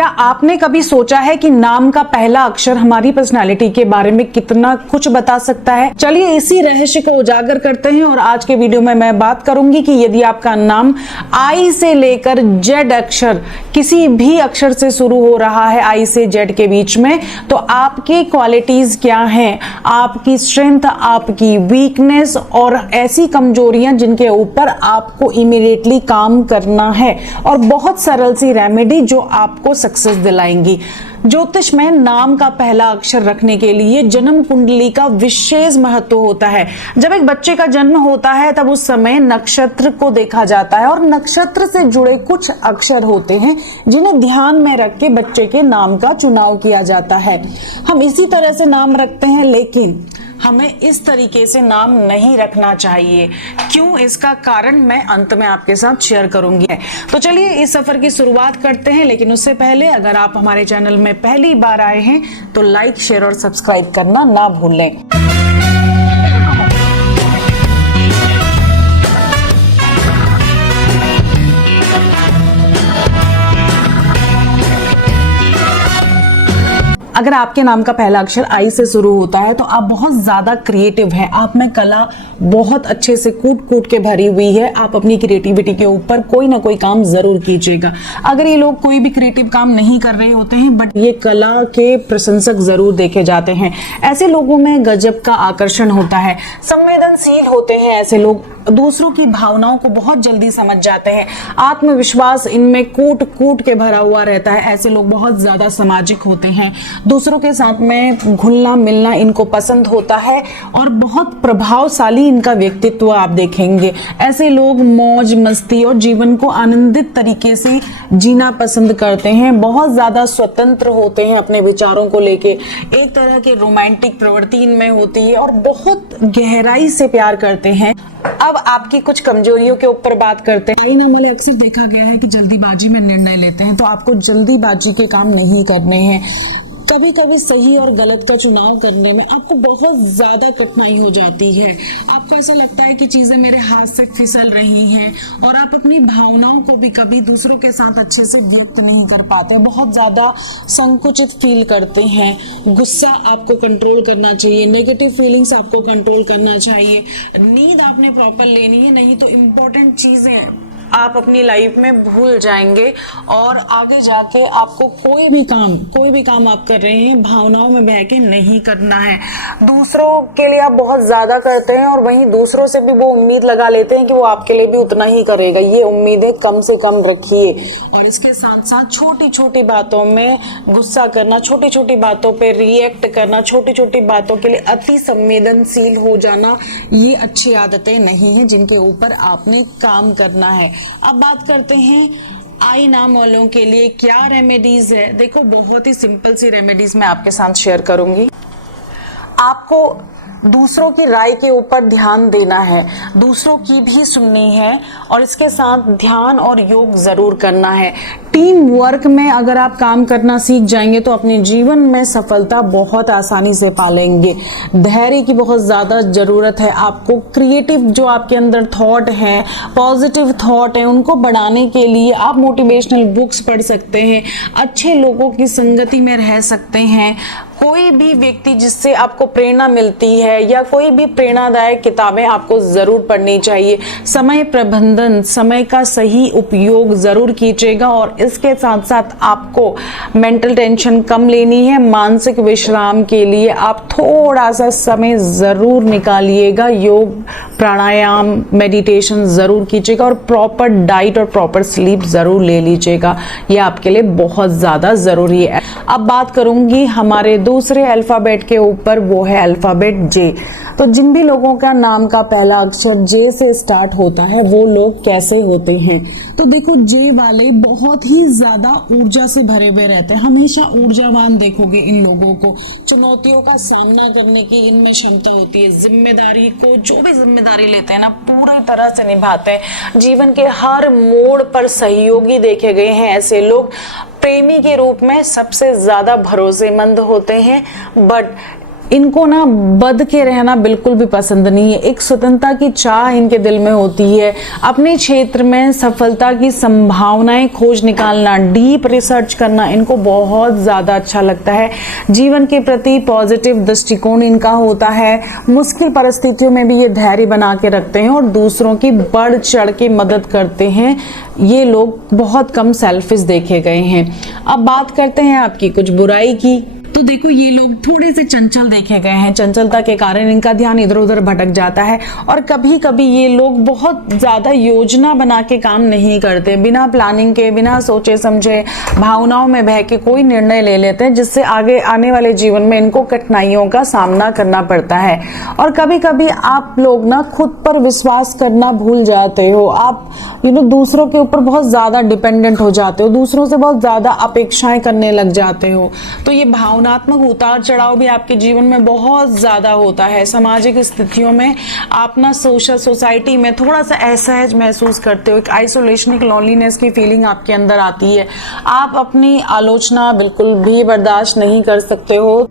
क्या आपने कभी सोचा है कि नाम का पहला अक्षर हमारी पर्सनालिटी के बारे में कितना कुछ बता सकता है? चलिए इसी रहस्य को उजागर करते हैं और आज के वीडियो में मैं बात करूंगी कि यदि आपका नाम आई से लेकर जेड अक्षर किसी भी अक्षर से शुरू हो रहा है, आई से जेड के बीच में, तो आपकी क्वालिटीज क्या हैं, आपकी स्ट्रेंथ, आपकी वीकनेस और ऐसी कमजोरियां जिनके ऊपर आपको इमीडिएटली काम करना है, और बहुत सरल सी रेमेडी जो आपको सक्सेस दिलाएंगी। ज्योतिष में नाम का पहला अक्षर रखने के लिए जन्म कुंडली का विशेष महत्व होता है। जब एक बच्चे का जन्म होता है तब उस समय नक्षत्र को देखा जाता है और नक्षत्र से जुड़े कुछ अक्षर होते हैं जिन्हें ध्यान में रख के बच्चे के नाम का चुनाव किया जाता है। हम इसी तरह से नाम रखते हैं, लेकिन हमें इस तरीके से नाम नहीं रखना चाहिए। क्यों? इसका कारण मैं अंत में आपके साथ शेयर करूंगी। तो चलिए इस सफर की शुरुआत करते हैं, लेकिन उससे पहले अगर आप हमारे चैनल में पहली बार आए हैं तो लाइक, शेयर और सब्सक्राइब करना ना भूलें। अगर आपके नाम का पहला अक्षर आई से शुरू होता है तो आप बहुत ज्यादा क्रिएटिव हैं, आप में कला बहुत अच्छे से कूट कूट के भरी हुई है। आप अपनी क्रिएटिविटी के ऊपर कोई ना कोई काम जरूर कीजिएगा। अगर ये लोग कोई भी क्रिएटिव काम नहीं कर रहे होते हैं बट ये कला के प्रशंसक जरूर देखे जाते हैं। ऐसे लोगों में गजब का आकर्षण होता है, संवेदनशील होते हैं ऐसे लोग, दूसरों की भावनाओं को बहुत जल्दी समझ जाते हैं, आत्मविश्वास इनमें कूट कूट के भरा हुआ रहता है। ऐसे लोग बहुत ज्यादा सामाजिक होते हैं, दूसरों के साथ में घुलना मिलना इनको पसंद होता है और बहुत प्रभावशाली इनका व्यक्तित्व आप देखेंगे। ऐसे लोग मौज मस्ती और जीवन को आनंदित तरीके से जीना पसंद करते हैं, बहुत ज्यादा स्वतंत्र होते हैं अपने विचारों को लेके, एक तरह के रोमांटिक प्रवृत्ति इनमें होती है और बहुत गहराई से प्यार करते हैं। अब आपकी कुछ कमजोरियों के ऊपर बात करते हैं। नाम में अक्सर देखा गया है कि जल्दीबाजी में निर्णय लेते हैं, तो आपको जल्दीबाजी के काम नहीं करने हैं। कभी कभी सही और गलत का चुनाव करने में आपको बहुत ज्यादा कठिनाई हो जाती है। आपको ऐसा लगता है कि चीजें मेरे हाथ से फिसल रही हैं और आप अपनी भावनाओं को भी कभी दूसरों के साथ अच्छे से व्यक्त नहीं कर पाते, बहुत ज्यादा संकुचित फील करते हैं। गुस्सा आपको कंट्रोल करना चाहिए, नेगेटिव फीलिंग्स आपको कंट्रोल करना चाहिए। नींद आपने प्रॉपर लेनी है, नहीं तो इम्पोर्टेंट चीजें आप अपनी लाइफ में भूल जाएंगे और आगे जाके आपको कोई भी काम आप कर रहे हैं भावनाओं में बह के नहीं करना है। दूसरों के लिए आप बहुत ज्यादा करते हैं और वहीं दूसरों से भी वो उम्मीद लगा लेते हैं कि वो आपके लिए भी उतना ही करेगा। ये उम्मीदें कम से कम रखिए और इसके साथ साथ छोटी छोटी बातों में गुस्सा करना, छोटी छोटी बातों पे रिएक्ट करना, छोटी छोटी बातों के लिए अति संवेदनशील हो जाना, ये अच्छी आदतें नहीं है जिनके ऊपर आपने काम करना है। अब बात करते हैं आई नाम वालों के लिए क्या रेमेडीज है। देखो बहुत ही सिंपल सी रेमेडीज मैं आपके साथ शेयर करूंगी। आपको दूसरों की राय के ऊपर ध्यान देना है, दूसरों की भी सुननी है और इसके साथ ध्यान और योग जरूर करना है। टीम वर्क में अगर आप काम करना सीख जाएंगे तो अपने जीवन में सफलता बहुत आसानी से पालेंगे। धैर्य की बहुत ज्यादा जरूरत है आपको। क्रिएटिव जो आपके अंदर थॉट है, पॉजिटिव थॉट है, उनको बढ़ाने के लिए आप मोटिवेशनल बुक्स पढ़ सकते हैं, अच्छे लोगों की संगति में रह सकते हैं। कोई भी व्यक्ति जिससे आपको प्रेरणा मिलती है या कोई भी प्रेरणादायक किताबें आपको जरूर पढ़नी चाहिए। समय प्रबंधन, समय का सही उपयोग जरूर कीजिएगा और इसके साथ साथ आपको मेंटल टेंशन कम लेनी है। मानसिक विश्राम के लिए आप थोड़ा सा समय जरूर निकालिएगा, योग, प्राणायाम, मेडिटेशन जरूर कीजिएगा और प्रॉपर डाइट और प्रॉपर स्लीप जरूर ले लीजिएगा, यह आपके लिए बहुत ज्यादा जरूरी है। अब बात करूंगी हमारे दूसरे अल्फाबेट के ऊपर, वो है अल्फाबेट जे। तो जिन भी लोगों का नाम का पहला अक्षर जे से स्टार्ट होता है वो लोग कैसे होते हैं? तो देखो जे वाले बहुत ही ज्यादा ऊर्जा से भरे हुए रहते हैं, हमेशा ऊर्जावान देखोगे इन लोगों को। चुनौतियों का सामना करने की इनमें क्षमता होती है, जिम्मेदारी को, जो भी जिम्मेदारी लेते हैं ना पूरी तरह से निभाते हैं। जीवन के हर मोड़ पर सहयोगी देखे गए हैं ऐसे लोग। प्रेमी के रूप में सबसे ज्यादा भरोसेमंद होते हैं, बट इनको ना बंध के रहना बिल्कुल भी पसंद नहीं है। एक स्वतंत्रता की चाह इनके दिल में होती है। अपने क्षेत्र में सफलता की संभावनाएं खोज निकालना, डीप रिसर्च करना इनको बहुत ज्यादा अच्छा लगता है। जीवन के प्रति पॉजिटिव दृष्टिकोण इनका होता है। मुश्किल परिस्थितियों में भी ये धैर्य बना के रखते हैं और दूसरों की बढ़ चढ़ के मदद करते हैं। ये लोग बहुत कम सेल्फिश देखे गए हैं। अब बात करते हैं आपकी कुछ बुराई की। तो देखो, ये लोग थोड़े से चंचल देखे गए हैं। चंचलता के कारण इनका ध्यान इधर उधर भटक जाता है और कभी कभी ये लोग बहुत ज्यादा योजना बना के काम नहीं करते। बिना प्लानिंग के, बिना सोचे समझे, भावनाओं में बह के कोई निर्णय ले लेते हैं, जिससे आगे आने वाले जीवन में इनको कठिनाइयों का सामना करना पड़ता है। और कभी कभी आप लोग ना खुद पर विश्वास करना भूल जाते हो। आप दूसरों के ऊपर बहुत ज्यादा डिपेंडेंट हो जाते हो, दूसरों से बहुत ज्यादा अपेक्षाएं करने लग जाते हो। तो ये भावनात्मक उतार चढ़ाव भी आपके जीवन में बहुत ज्यादा होता है। सामाजिक स्थितियों में आप ना सोसाइटी में थोड़ा सा असहज महसूस करते हो। एक आइसोलेशन, एक लॉनलीनेस की फीलिंग आपके अंदर आती है। आप अपनी आलोचना बिल्कुल भी बर्दाश्त नहीं कर सकते हो।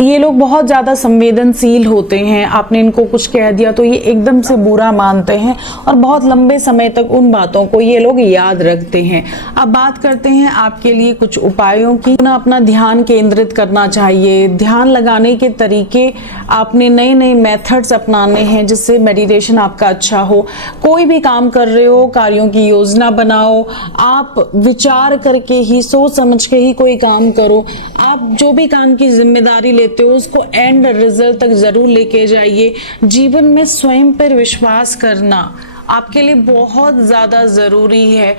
ये लोग बहुत ज्यादा संवेदनशील होते हैं। आपने इनको कुछ कह दिया तो ये एकदम से बुरा मानते हैं और बहुत लंबे समय तक उन बातों को ये लोग याद रखते हैं। अब बात करते हैं आपके लिए कुछ उपायों की। ना अपना ध्यान केंद्रित करना चाहिए। ध्यान लगाने के तरीके आपने नए नए मेथड्स अपनाने हैं जिससे मेडिटेशन आपका अच्छा हो। कोई भी काम कर रहे हो, कार्यों की योजना बनाओ। आप विचार करके ही, सोच समझ के ही कोई काम करो। आप जो भी काम की जिम्मेदारी लेते हो उसको एंड रिजल्ट तक जरूर लेके जाइए। जीवन में स्वयं पर विश्वास करना आपके लिए बहुत ज्यादा जरूरी है।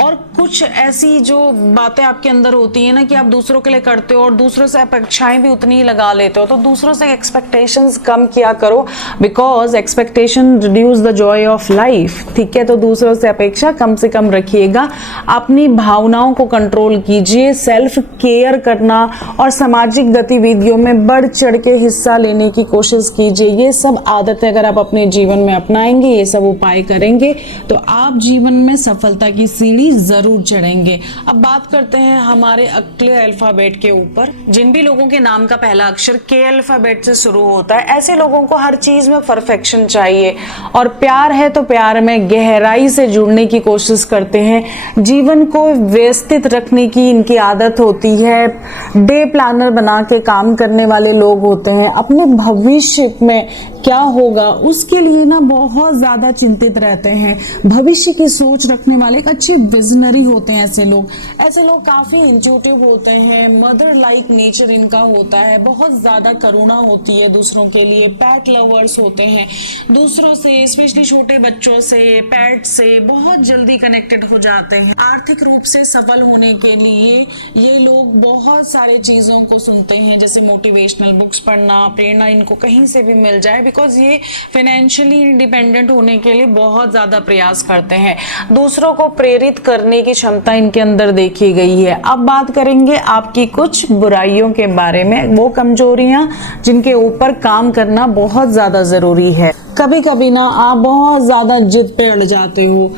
और कुछ ऐसी जो बातें आपके अंदर होती है ना कि आप दूसरों के लिए करते हो और दूसरों से अपेक्षाएं भी उतनी ही लगा लेते हो, तो दूसरों से एक्सपेक्टेशंस कम किया करो। Because expectation reduce the Joy of life. ठीक है, तो दूसरों से अपेक्षा कम से कम रखिएगा। अपनी भावनाओं को कंट्रोल कीजिए। सेल्फ केयर करना और सामाजिक गतिविधियों में बढ़ चढ़ के हिस्सा लेने की कोशिश कीजिए। ये सब आदतें अगर आप अपने जीवन में अपनाएंगे, ये सब उपाय करेंगे, तो आप जीवन में सफलता की सीढ़ी जरूर चढ़ेंगे। अब बात करते हैं हमारे अगले अल्फाबेट के ऊपर। जिन भी लोगों के नाम का पहला अक्षर के अल्फाबेट से शुरू होता है, ऐसे लोगों को हर चीज में परफेक्शन चाहिए और प्यार है तो प्यार में गहराई से जुड़ने की कोशिश करते हैं। जीवन को व्यवस्थित रखने की इनकी आदत होती है। डे प्लानर बना के काम करने वाले लोग होते हैं। अपने भविष्य में क्या होगा उसके लिए ना बहुत ज्यादा चिंतित रहते हैं। भविष्य की सोच रखने वाले एक अच्छे विजनरी होते हैं। ऐसे लोग काफी इंट्यूटिव होते हैं। मदर लाइक नेचर इनका होता है। बहुत ज्यादा करुणा होती है दूसरों के लिए। पैट लवर्स होते हैं। दूसरों से, स्पेशली छोटे बच्चों से, पैट से बहुत जल्दी कनेक्टेड हो जाते हैं। आर्थिक रूप से सफल होने के लिए ये लोग बहुत सारे चीजों को सुनते हैं, जैसे मोटिवेशनल बुक्स पढ़ना, प्रेरणा इनको कहीं से भी मिल जाए, बिकॉज ये फाइनेंशियली इंडिपेंडेंट होने के लिए बहुत ज्यादा प्रयास करते हैं। दूसरों को प्रेरित करने की क्षमता इनके अंदर देखी गई है। अब बात करेंगे आपकी कुछ बुराइयों के बारे में, वो कमजोरियां जिनके ऊपर काम करना बहुत ज्यादा जरूरी है। कभी कभी ना आप बहुत ज्यादा जिद पे अड़ जाते हो।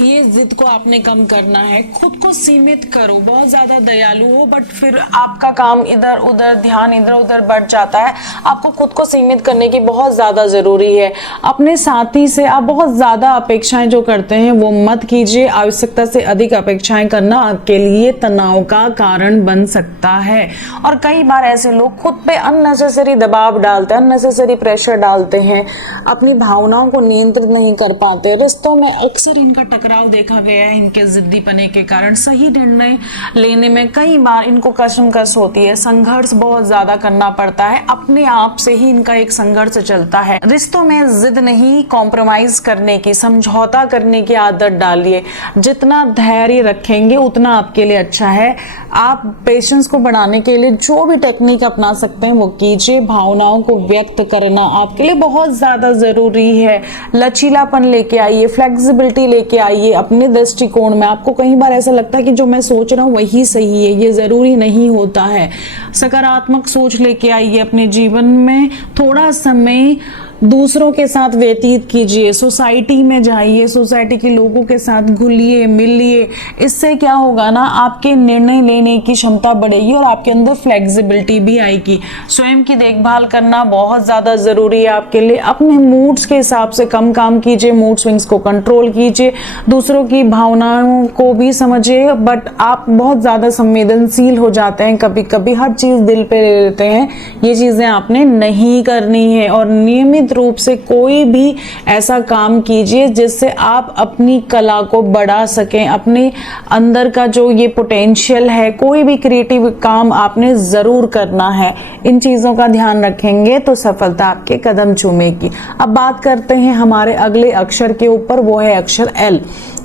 ये जिद को आपने कम करना है। खुद को सीमित करो। बहुत ज्यादा दयालु हो बट फिर आपका काम इधर उधर, ध्यान इधर उधर बढ़ जाता है। आपको खुद को सीमित करने की बहुत ज्यादा जरूरी है। अपने साथी से आप बहुत ज्यादा अपेक्षाएं जो करते हैं वो मत कीजिए। आवश्यकता से अधिक अपेक्षाएं करना आपके लिए तनाव का कारण बन सकता है। और कई बार ऐसे लोग खुद पे अननेसेसरी दबाव डालते हैं, अननेसेसरी प्रेशर डालते हैं, अपनी भावनाओं को नियंत्रित नहीं कर पाते। रिश्तों में अक्सर इनका टकराव देखा गया है इनके जिद्दीपने के कारण। सही निर्णय लेने में कई बार इनको कशमकश होती है। संघर्ष बहुत ज्यादा करना पड़ता है। अपने आप से ही इनका एक संघर्ष चलता है। रिश्तों में जिद नहीं, कॉम्प्रोमाइज करने की, समझौता करने की आदत डालिए। जितना धैर्य रखेंगे उतना आपके लिए अच्छा है। आप पेशेंस को बढ़ाने के लिए जो भी टेक्निक अपना सकते हैं वो कीजिए। भावनाओं को व्यक्त करना आपके लिए बहुत ज्यादा जरूरी है। लचीलापन लेके आइए, फ्लेक्सिबिलिटी लेके आइए अपने दृष्टिकोण में। आपको कई बार ऐसा लगता है कि जो मैं सोच रहा हूँ वही सही है, ये जरूरी नहीं होता है। सकारात्मक सोच लेके आइए अपने जीवन में। थोड़ा समय दूसरों के साथ व्यतीत कीजिए, सोसाइटी में जाइए, सोसाइटी के लोगों के साथ घुलिए मिलिए। इससे क्या होगा ना, आपके निर्णय लेने की क्षमता बढ़ेगी और आपके अंदर फ्लेक्सिबिलिटी भी आएगी। स्वयं की देखभाल करना बहुत ज़्यादा ज़रूरी है आपके लिए। अपने मूड्स के हिसाब से कम काम कीजिए, मूड स्विंग्स को कंट्रोल कीजिए, दूसरों की भावनाओं को भी समझिए। बट आप बहुत ज़्यादा संवेदनशील हो जाते हैं, कभी कभी हर चीज़ दिल पे ले लेते हैं। ये चीज़ें आपने नहीं करनी है और नियमित रूप से कोई भी ऐसा काम कीजिए जिससे आप अपनी कला को बढ़ा सकें। अपने अंदर का जो ये पोटेंशियल है, कोई भी क्रिएटिव काम आपने ज़रूर करना है। इन चीज़ों का ध्यान रखेंगे तो सफलता आपके कदम चूमेगी। अब बात करते हैं हमारे अगले अक्षर के ऊपर, वो है अक्षर एल।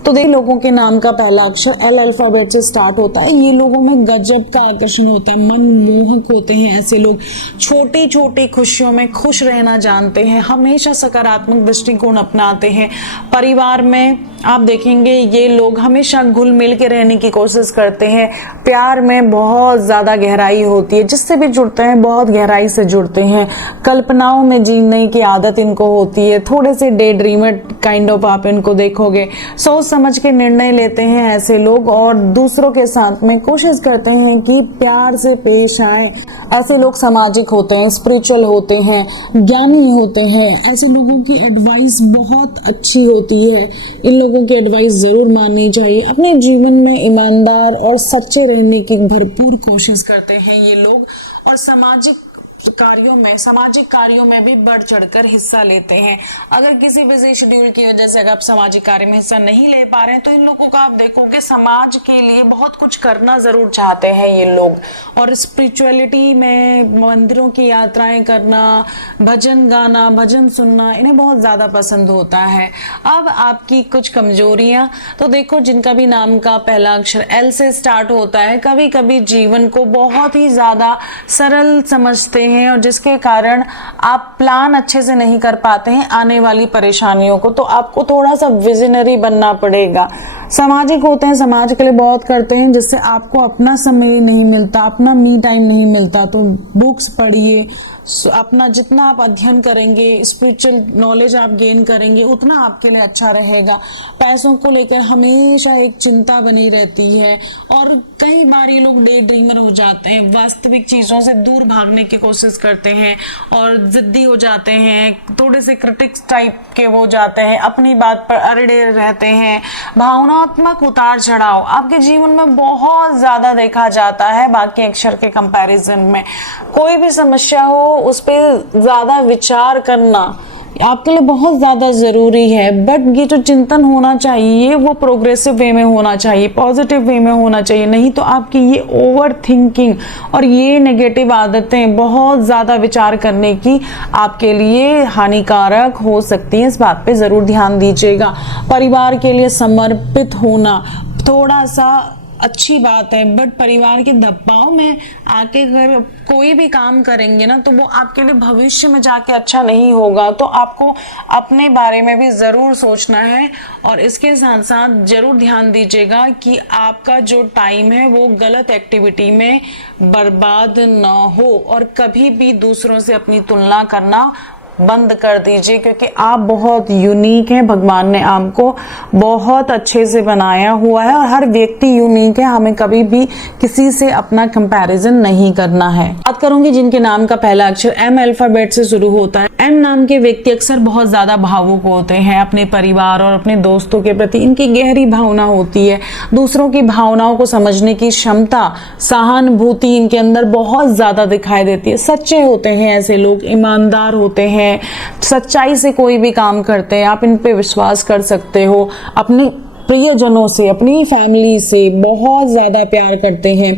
तो देखिए, लोगों के नाम का पहला अक्षर एल अल्फाबेट से स्टार्ट होता है। ये लोगों में गजब का आकर्षण होता है, मनमोहक होते हैं ऐसे लोग। छोटी छोटी खुशियों में खुश रहना जानते हैं, हमेशा सकारात्मक दृष्टिकोण अपनाते हैं। परिवार में आप देखेंगे ये लोग हमेशा घुल मिल के रहने की कोशिश करते हैं। प्यार में बहुत ज़्यादा गहराई होती है, जिससे भी जुड़ते हैं बहुत गहराई से जुड़ते हैं। कल्पनाओं में जीने की आदत इनको होती है, थोड़े से डे ड्रीमर काइंड ऑफ आप इनको देखोगे। सोच समझ के निर्णय लेते हैं ऐसे लोग और दूसरों के साथ में कोशिश करते हैं कि प्यार से पेश आए। ऐसे लोग सामाजिक होते हैं, स्पिरिचुअल होते हैं, ज्ञानी होते हैं। ऐसे लोगों की एडवाइस बहुत अच्छी होती है, इन लोगों की एडवाइस जरूर माननी चाहिए। अपने जीवन में ईमानदार और सच्चे रहने की भरपूर कोशिश करते हैं ये लोग और सामाजिक कार्यों में भी बढ़ चढ़कर हिस्सा लेते हैं। अगर किसी बिजी शेड्यूल की वजह से अगर आप सामाजिक कार्य में हिस्सा नहीं ले पा रहे हैं तो इन लोगों का आप देखोगे समाज के लिए बहुत कुछ करना जरूर चाहते हैं ये लोग। और स्पिरिचुअलिटी में मंदिरों की यात्राएं करना, भजन गाना, भजन सुनना इन्हें बहुत ज्यादा पसंद होता है। अब आपकी कुछ कमजोरियां, तो देखो जिनका भी नाम का पहला अक्षर एल से स्टार्ट होता है, कभी कभी जीवन को बहुत ही ज्यादा सरल समझते हैं और जिसके कारण आप प्लान अच्छे से नहीं कर पाते हैं आने वाली परेशानियों को। तो आपको थोड़ा सा विजनरी बनना पड़ेगा। सामाजिक होते हैं, समाज के लिए बहुत करते हैं, जिससे आपको अपना समय नहीं मिलता, अपना मी टाइम नहीं मिलता। तो बुक्स पढ़िए, अपना जितना आप अध्ययन करेंगे, स्पिरिचुअल नॉलेज आप गेन करेंगे, उतना आपके लिए अच्छा रहेगा। पैसों को लेकर हमेशा एक चिंता बनी रहती है और कई बार ये लोग डे ड्रीमर हो जाते हैं, वास्तविक चीज़ों से दूर भागने की कोशिश करते हैं और जिद्दी हो जाते हैं, थोड़े से क्रिटिक्स टाइप के हो जाते हैं, अपनी बात पर अड़े रहते हैं। भावनात्मक उतार चढ़ाव आपके जीवन में बहुत ज़्यादा देखा जाता है बाकी अक्षर के कंपैरिजन में। कोई भी समस्या हो उस पर ज्यादा विचार करना आपके लिए बहुत ज्यादा जरूरी है। बट ये जो चिंतन होना चाहिए वो प्रोग्रेसिव वे में होना चाहिए, पॉजिटिव वे में होना चाहिए। नहीं तो आपकी ये ओवर थिंकिंग और ये नेगेटिव आदतें बहुत ज्यादा विचार करने की आपके लिए हानिकारक हो सकती हैं। इस बात पे जरूर ध्यान दीजिएगा। परिवार के लिए समर्पित होना थोड़ा सा अच्छी बात है, बट परिवार के दबाव में आके अगर कोई भी काम करेंगे ना तो वो आपके लिए भविष्य में जाके अच्छा नहीं होगा। तो आपको अपने बारे में भी ज़रूर सोचना है और इसके साथ साथ ज़रूर ध्यान दीजिएगा कि आपका जो टाइम है वो गलत एक्टिविटी में बर्बाद ना हो और कभी भी दूसरों से अपनी तुलना करना बंद कर दीजिए, क्योंकि आप बहुत यूनिक हैं। भगवान ने आपको बहुत अच्छे से बनाया हुआ है और हर व्यक्ति यूनिक है। हमें कभी भी किसी से अपना कंपैरिजन नहीं करना है। बात करूंगी जिनके नाम का पहला अक्षर एम अल्फाबेट से शुरू होता है। एम नाम के व्यक्ति अक्सर बहुत ज्यादा भावुक होते हैं अपने परिवार और अपने दोस्तों के प्रति। इनकी गहरी भावना होती है, दूसरों की भावनाओं को समझने की क्षमता, सहानुभूति इनके अंदर बहुत ज्यादा दिखाई देती है। सच्चे होते हैं ऐसे लोग, ईमानदार होते हैं, सच्चाई से कोई भी काम करते हैं, आप इन पे विश्वास कर सकते हो। अपने प्रियजनों से, अपनी फैमिली से बहुत ज्यादा प्यार करते हैं।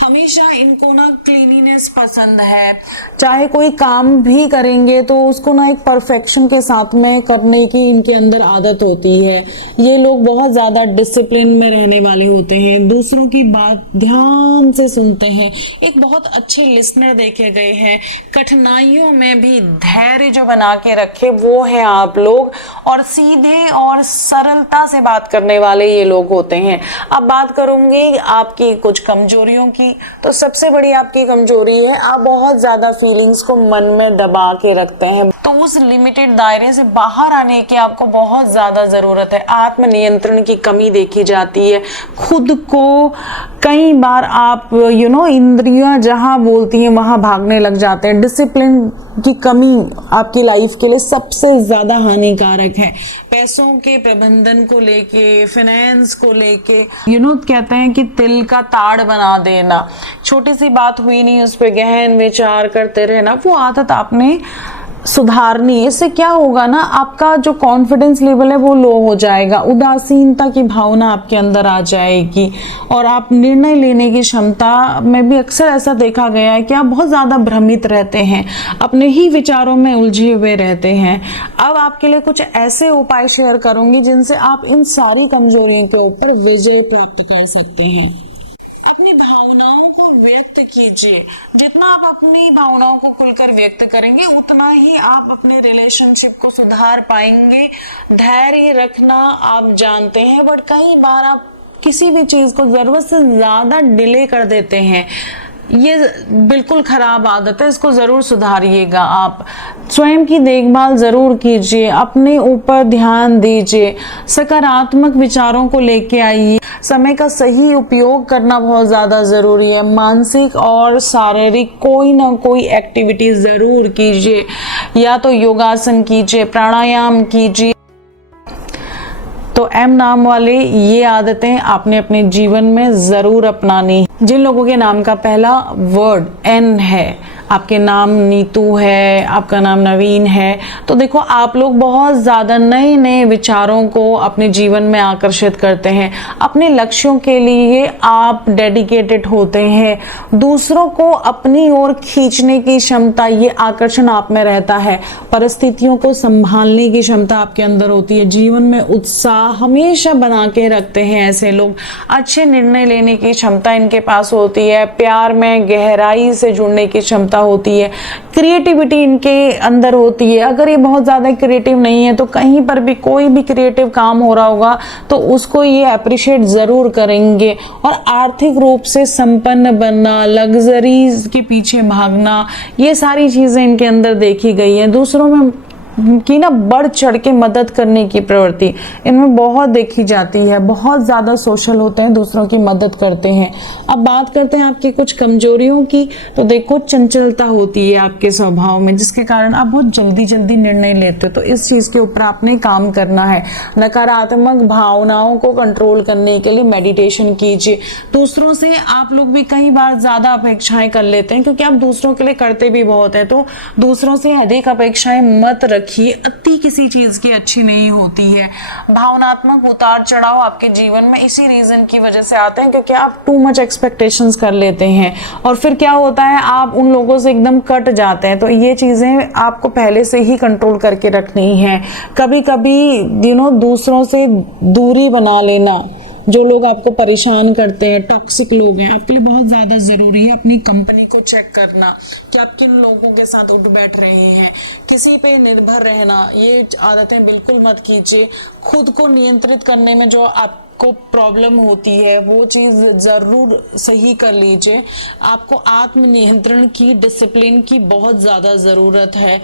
हमेशा इनको ना क्लीनिनेस पसंद है, चाहे कोई काम भी करेंगे तो उसको ना एक परफेक्शन के साथ में करने की इनके अंदर आदत होती है। ये लोग बहुत ज्यादा डिसिप्लिन में रहने वाले होते हैं, दूसरों की बात ध्यान से सुनते हैं, एक बहुत अच्छे लिसनर देखे गए हैं। कठिनाइयों में भी धैर्य जो बना के रखे वो है आप लोग, और सीधे और सरलता से बात करने वाले ये लोग होते हैं। अब बात करूंगी आपकी कुछ कमजोरियों की। तो सबसे बड़ी आपकी कमजोरी है, आप बहुत ज्यादा फीलिंग्स को मन में दबा के रखते हैं। तो उस लिमिटेड दायरे से बाहर आने की आपको बहुत ज्यादा जरूरत है। आत्मनियंत्रण की कमी देखी जाती है, खुद को कई बार आप इंद्रियां जहां बोलती हैं वहां भागने लग जाते हैं। डिसिप्लिन की कमी आपकी लाइफ के लिए सबसे ज्यादा हानिकारक है। पैसों के प्रबंधन को लेके, फाइनेंस को लेके कहते हैं कि तिल का ताड़ बना देना, छोटी सी बात हुई नहीं उस पर गहन विचार करते रहना, वो आदत आपने सुधारनी है। इससे क्या होगा ना, आपका जो कॉन्फिडेंस लेवल है वो लो हो जाएगा, उदासीनता की भावना आपके अंदर आ जाएगी और आप निर्णय लेने की क्षमता में भी अक्सर ऐसा देखा गया है कि आप बहुत ज्यादा भ्रमित रहते हैं, अपने ही विचारों में उलझे हुए रहते हैं। अब आपके लिए कुछ ऐसे उपाय शेयर करूंगी जिनसे आप इन सारी कमजोरियों के ऊपर विजय प्राप्त कर सकते हैं। अपनी भावनाओं को व्यक्त कीजिए। जितना आप अपनी भावनाओं को खुलकर व्यक्त करेंगे उतना ही आप अपने रिलेशनशिप को सुधार पाएंगे। धैर्य रखना आप जानते हैं, बट कई बार आप किसी भी चीज को जरूरत से ज्यादा डिले कर देते हैं। ये बिल्कुल खराब आदत है, इसको जरूर सुधारिएगा। आप स्वयं की देखभाल जरूर कीजिए, अपने ऊपर ध्यान दीजिए, सकारात्मक विचारों को लेके आइए। समय का सही उपयोग करना बहुत ज्यादा जरूरी है। मानसिक और शारीरिक कोई ना कोई एक्टिविटी जरूर कीजिए, या तो योगासन कीजिए, प्राणायाम कीजिए। तो एम नाम वाले ये आदतें आपने अपने जीवन में जरूर अपनानी। जिन लोगों के नाम का पहला वर्ड एन है, आपके नाम नीतू है, आपका नाम नवीन है, तो देखो आप लोग बहुत ज़्यादा नए नए विचारों को अपने जीवन में आकर्षित करते हैं। अपने लक्ष्यों के लिए आप डेडिकेटेड होते हैं। दूसरों को अपनी ओर खींचने की क्षमता, ये आकर्षण आप में रहता है। परिस्थितियों को संभालने की क्षमता आपके अंदर होती है। जीवन में उत्साह हमेशा बना के रखते हैं ऐसे लोग। अच्छे निर्णय लेने की क्षमता इनके पास होती है। प्यार में गहराई से जुड़ने की क्षमता होती है। क्रिएटिविटी इनके अंदर होती है। अगर ये बहुत ज्यादा क्रिएटिव नहीं है तो कहीं पर भी कोई भी क्रिएटिव काम हो रहा होगा तो उसको ये अप्रिशिएट जरूर करेंगे। और आर्थिक रूप से संपन्न बनना, लग्जरीज के पीछे भागना, ये सारी चीजें इनके अंदर देखी गई है। दूसरों में की ना बढ़ चढ़ के मदद करने की प्रवृत्ति इनमें बहुत देखी जाती है। बहुत ज्यादा सोशल होते हैं, दूसरों की मदद करते हैं। अब बात करते हैं आपकी कुछ कमजोरियों की, तो देखो चंचलता होती है आपके स्वभाव में, जिसके कारण आप बहुत जल्दी जल्दी निर्णय लेते हो। तो इस चीज के ऊपर आपने काम करना है। नकारात्मक भावनाओं को कंट्रोल करने के लिए मेडिटेशन कीजिए। दूसरों से आप लोग भी कई बार ज्यादा अपेक्षाएं कर लेते हैं, क्योंकि आप दूसरों के लिए करते भी बहुत है। तो दूसरों से अधिक अपेक्षाएं मत रखिए। अति किसी चीज की अच्छी नहीं होती है। भावनात्मक उतार चढ़ाव आपके जीवन में इसी रीजन की वजह से आते हैं, क्योंकि आप टू मच एक्सपेक्टेशंस कर लेते हैं और फिर क्या होता है, आप उन लोगों से एकदम कट जाते हैं। तो ये चीजें आपको पहले से ही कंट्रोल करके रखनी है। कभी कभी दूसरों से दूरी बना लेना, जो लोग आपको परेशान करते हैं, टॉक्सिक लोग हैं, आपके लिए बहुत ज्यादा जरूरी है अपनी कंपनी को चेक करना कि आप किन लोगों के साथ उठ बैठ रहे हैं। किसी पे निर्भर रहना, ये आदतें बिल्कुल मत कीजिए। खुद को नियंत्रित करने में जो आपको प्रॉब्लम होती है वो चीज जरूर सही कर लीजिए। आपको आत्मनियंत्रण की, डिसिप्लिन की बहुत ज्यादा जरूरत है।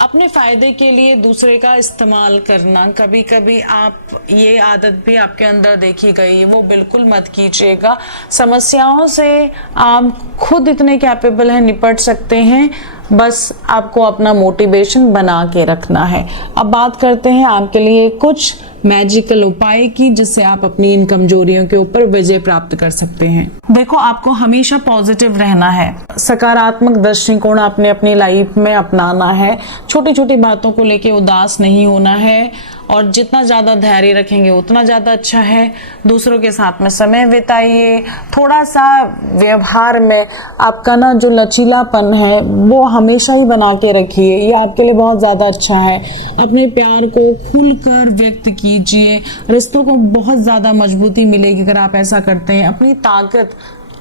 अपने फायदे के लिए दूसरे का इस्तेमाल करना, कभी कभी आप ये आदत भी आपके अंदर देखी गई है, वो बिल्कुल मत कीजिएगा। समस्याओं से आप खुद इतने कैपेबल हैं, निपट सकते हैं, बस आपको अपना मोटिवेशन बना के रखना है। अब बात करते हैं आपके लिए कुछ मैजिकल उपाय की, जिससे आप अपनी इन कमजोरियों के ऊपर विजय प्राप्त कर सकते हैं। देखो, आपको हमेशा पॉजिटिव रहना है। सकारात्मक दृष्टिकोण आपने अपनी लाइफ में अपनाना है। छोटी छोटी बातों को लेके उदास नहीं होना है और जितना ज्यादा धैर्य रखेंगे उतना ज्यादा अच्छा है। दूसरों के साथ में समय बिताइए। थोड़ा सा व्यवहार में आपका ना जो लचीलापन है वो हमेशा ही बना के रखिए, ये आपके लिए बहुत ज्यादा अच्छा है। अपने प्यार को खुलकर व्यक्त कीजिए। रिश्तों को बहुत ज्यादा मजबूती मिलेगी अगर आप ऐसा करते हैं। अपनी ताकत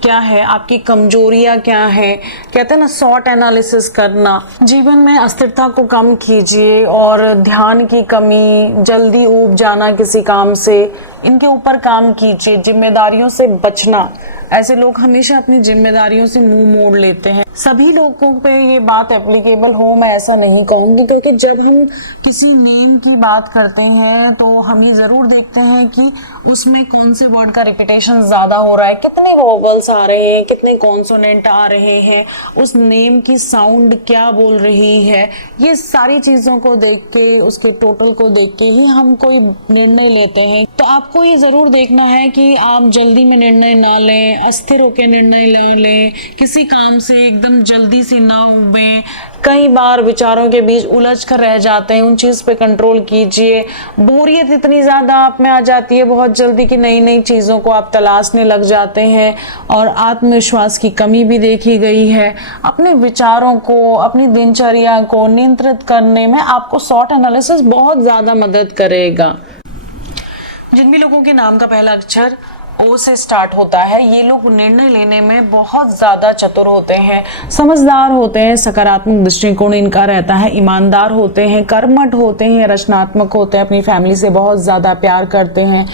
क्या है, आपकी कमजोरियां क्या है, कहते हैं ना सॉट एनालिसिस करना। जीवन में अस्थिरता को कम कीजिए और ध्यान की कमी, जल्दी ऊब जाना किसी काम से, इनके ऊपर काम कीजिए। जिम्मेदारियों से बचना, ऐसे लोग हमेशा अपनी जिम्मेदारियों से मुंह मोड़ लेते हैं। सभी लोगों पे ये बात एप्लीकेबल हो मैं ऐसा नहीं कहूंगी, क्योंकि जब हम किसी नेम की बात करते हैं तो हम ये जरूर देखते हैं कि उसमें कौन से वर्ड का रिपीटेशन ज्यादा हो रहा है, कितने वोवल्स आ रहे हैं, कितने कॉन्सोनेंट आ रहे हैं, उस नेम की साउंड क्या बोल रही है। ये सारी चीजों को देख के, उसके टोटल को देख के ही हम कोई निर्णय लेते हैं। तो आपको ये जरूर देखना है कि आप जल्दी में निर्णय ना लें, अस्थिर होकर निर्णय ना लें, किसी काम से एकदम जल्दी से ना उबें। कई बार विचारों के बीच उलझ कर रह जाते हैं, उन चीज पे कंट्रोल कीजिए। बोरियत इतनी ज्यादा आप में आ जाती है बहुत जल्दी कि नई नई चीजों को आप तलाशने लग जाते हैं, और आत्मविश्वास की कमी भी देखी गई है। अपने विचारों को, अपनी दिनचर्या को नियंत्रित करने में आपको SWOT एनालिसिस बहुत ज्यादा मदद करेगा। जिन भी लोगों के नाम का पहला अक्षर ओ से स्टार्ट होता है, ये लोग निर्णय लेने में बहुत ज्यादा चतुर होते हैं, समझदार होते हैं, सकारात्मक दृष्टिकोण इनका रहता है, ईमानदार होते हैं, कर्मठ होते हैं, रचनात्मक होते हैं, अपनी फैमिली से बहुत ज्यादा प्यार करते हैं।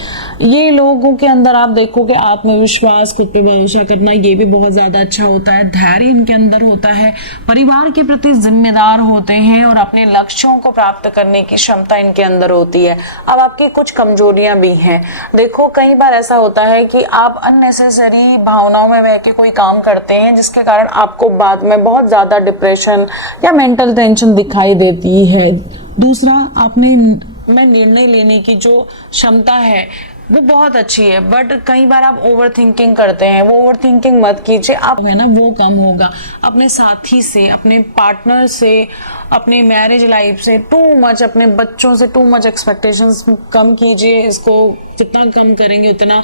ये लोगों के अंदर आप देखोगे आत्मविश्वास, खुद पे भरोसा करना, ये भी बहुत ज्यादा अच्छा होता है। धैर्य इनके अंदर होता है, परिवार के प्रति जिम्मेदार होते हैं, और अपने लक्ष्यों को प्राप्त करने की क्षमता इनके अंदर होती है। अब आपकी कुछ कमजोरियां भी हैं। देखो, कई बार ऐसा होता है कि आप अननेसेसरी भावनाओं में बह के कोई काम करते हैं, जिसके कारण आपको बाद में बहुत ज्यादा डिप्रेशन या मेंटल टेंशन दिखाई देती है। दूसरा, आपने में निर्णय लेने की जो क्षमता है वो बहुत अच्छी है, बट कई बार आप ओवर थिंकिंग करते हैं। वो ओवर थिंकिंग मत कीजिए, आप है ना वो कम होगा। अपने साथी से, अपने पार्टनर से, अपने मैरिज लाइफ से टू मच, अपने बच्चों से टू मच एक्सपेक्टेशंस कम कीजिए। इसको जितना कम करेंगे उतना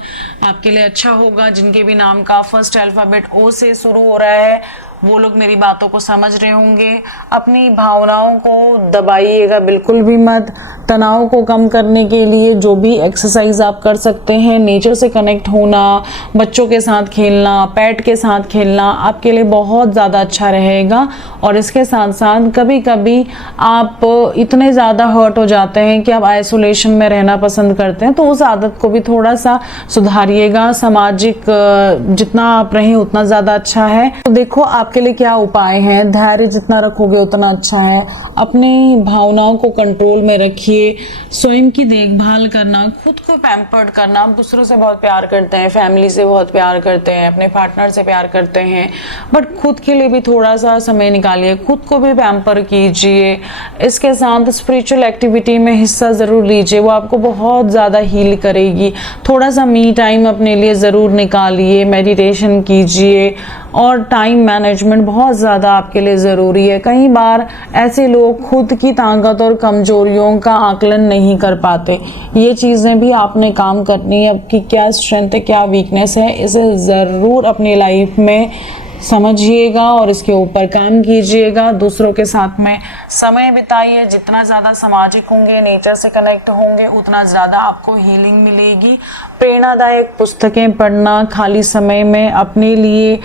आपके लिए अच्छा होगा। जिनके भी नाम का फर्स्ट अल्फाबेट ओ से शुरू हो रहा है, वो लोग मेरी बातों को समझ रहे होंगे। अपनी भावनाओं को दबाइएगा बिल्कुल भी मत। तनाव को कम करने के लिए जो भी एक्सरसाइज आप कर सकते हैं, नेचर से कनेक्ट होना, बच्चों के साथ खेलना, पेट के साथ खेलना आपके लिए बहुत ज़्यादा अच्छा रहेगा। और इसके साथ साथ कभी कभी आप इतने ज़्यादा हर्ट हो जाते हैं कि आप आइसोलेशन में रहना पसंद करते हैं, तो उस आदत को भी थोड़ा सा सुधारिएगा। सामाजिक जितना आप रहें उतना ज़्यादा अच्छा है। तो देखो आपके लिए क्या उपाय हैं। धैर्य जितना रखोगे उतना अच्छा है। अपनी भावनाओं को कंट्रोल में रखिए। स्वयं की देखभाल करना, खुद को पैम्पर्ड करना। आप दूसरों से बहुत प्यार करते हैं, फैमिली से बहुत प्यार करते हैं, अपने पार्टनर से प्यार करते हैं, बट खुद के लिए भी थोड़ा सा समय निकालिए, खुद को भी पैम्पर कीजिए। इसके साथ स्पिरिचुअल एक्टिविटी में हिस्सा ज़रूर लीजिए, वो आपको बहुत ज़्यादा हील करेगी। थोड़ा सा मी टाइम अपने लिए ज़रूर निकालिए, मेडिटेशन कीजिए, और टाइम मैनेजमेंट बहुत ज़्यादा आपके लिए ज़रूरी है। कई बार ऐसे लोग खुद की ताकत और कमजोरियों का आकलन नहीं कर पाते। ये चीज़ें भी आपने काम करनी है, आपकी क्या स्ट्रेंथ है, क्या वीकनेस है, इसे ज़रूर अपनी लाइफ में समझिएगा और इसके ऊपर काम कीजिएगा। दूसरों के साथ में समय बिताइए। जितना ज़्यादा सामाजिक होंगे, नेचर से कनेक्ट होंगे, उतना ज़्यादा आपको हीलिंग मिलेगी। प्रेरणादायक पुस्तकें पढ़ना, खाली समय में अपने लिए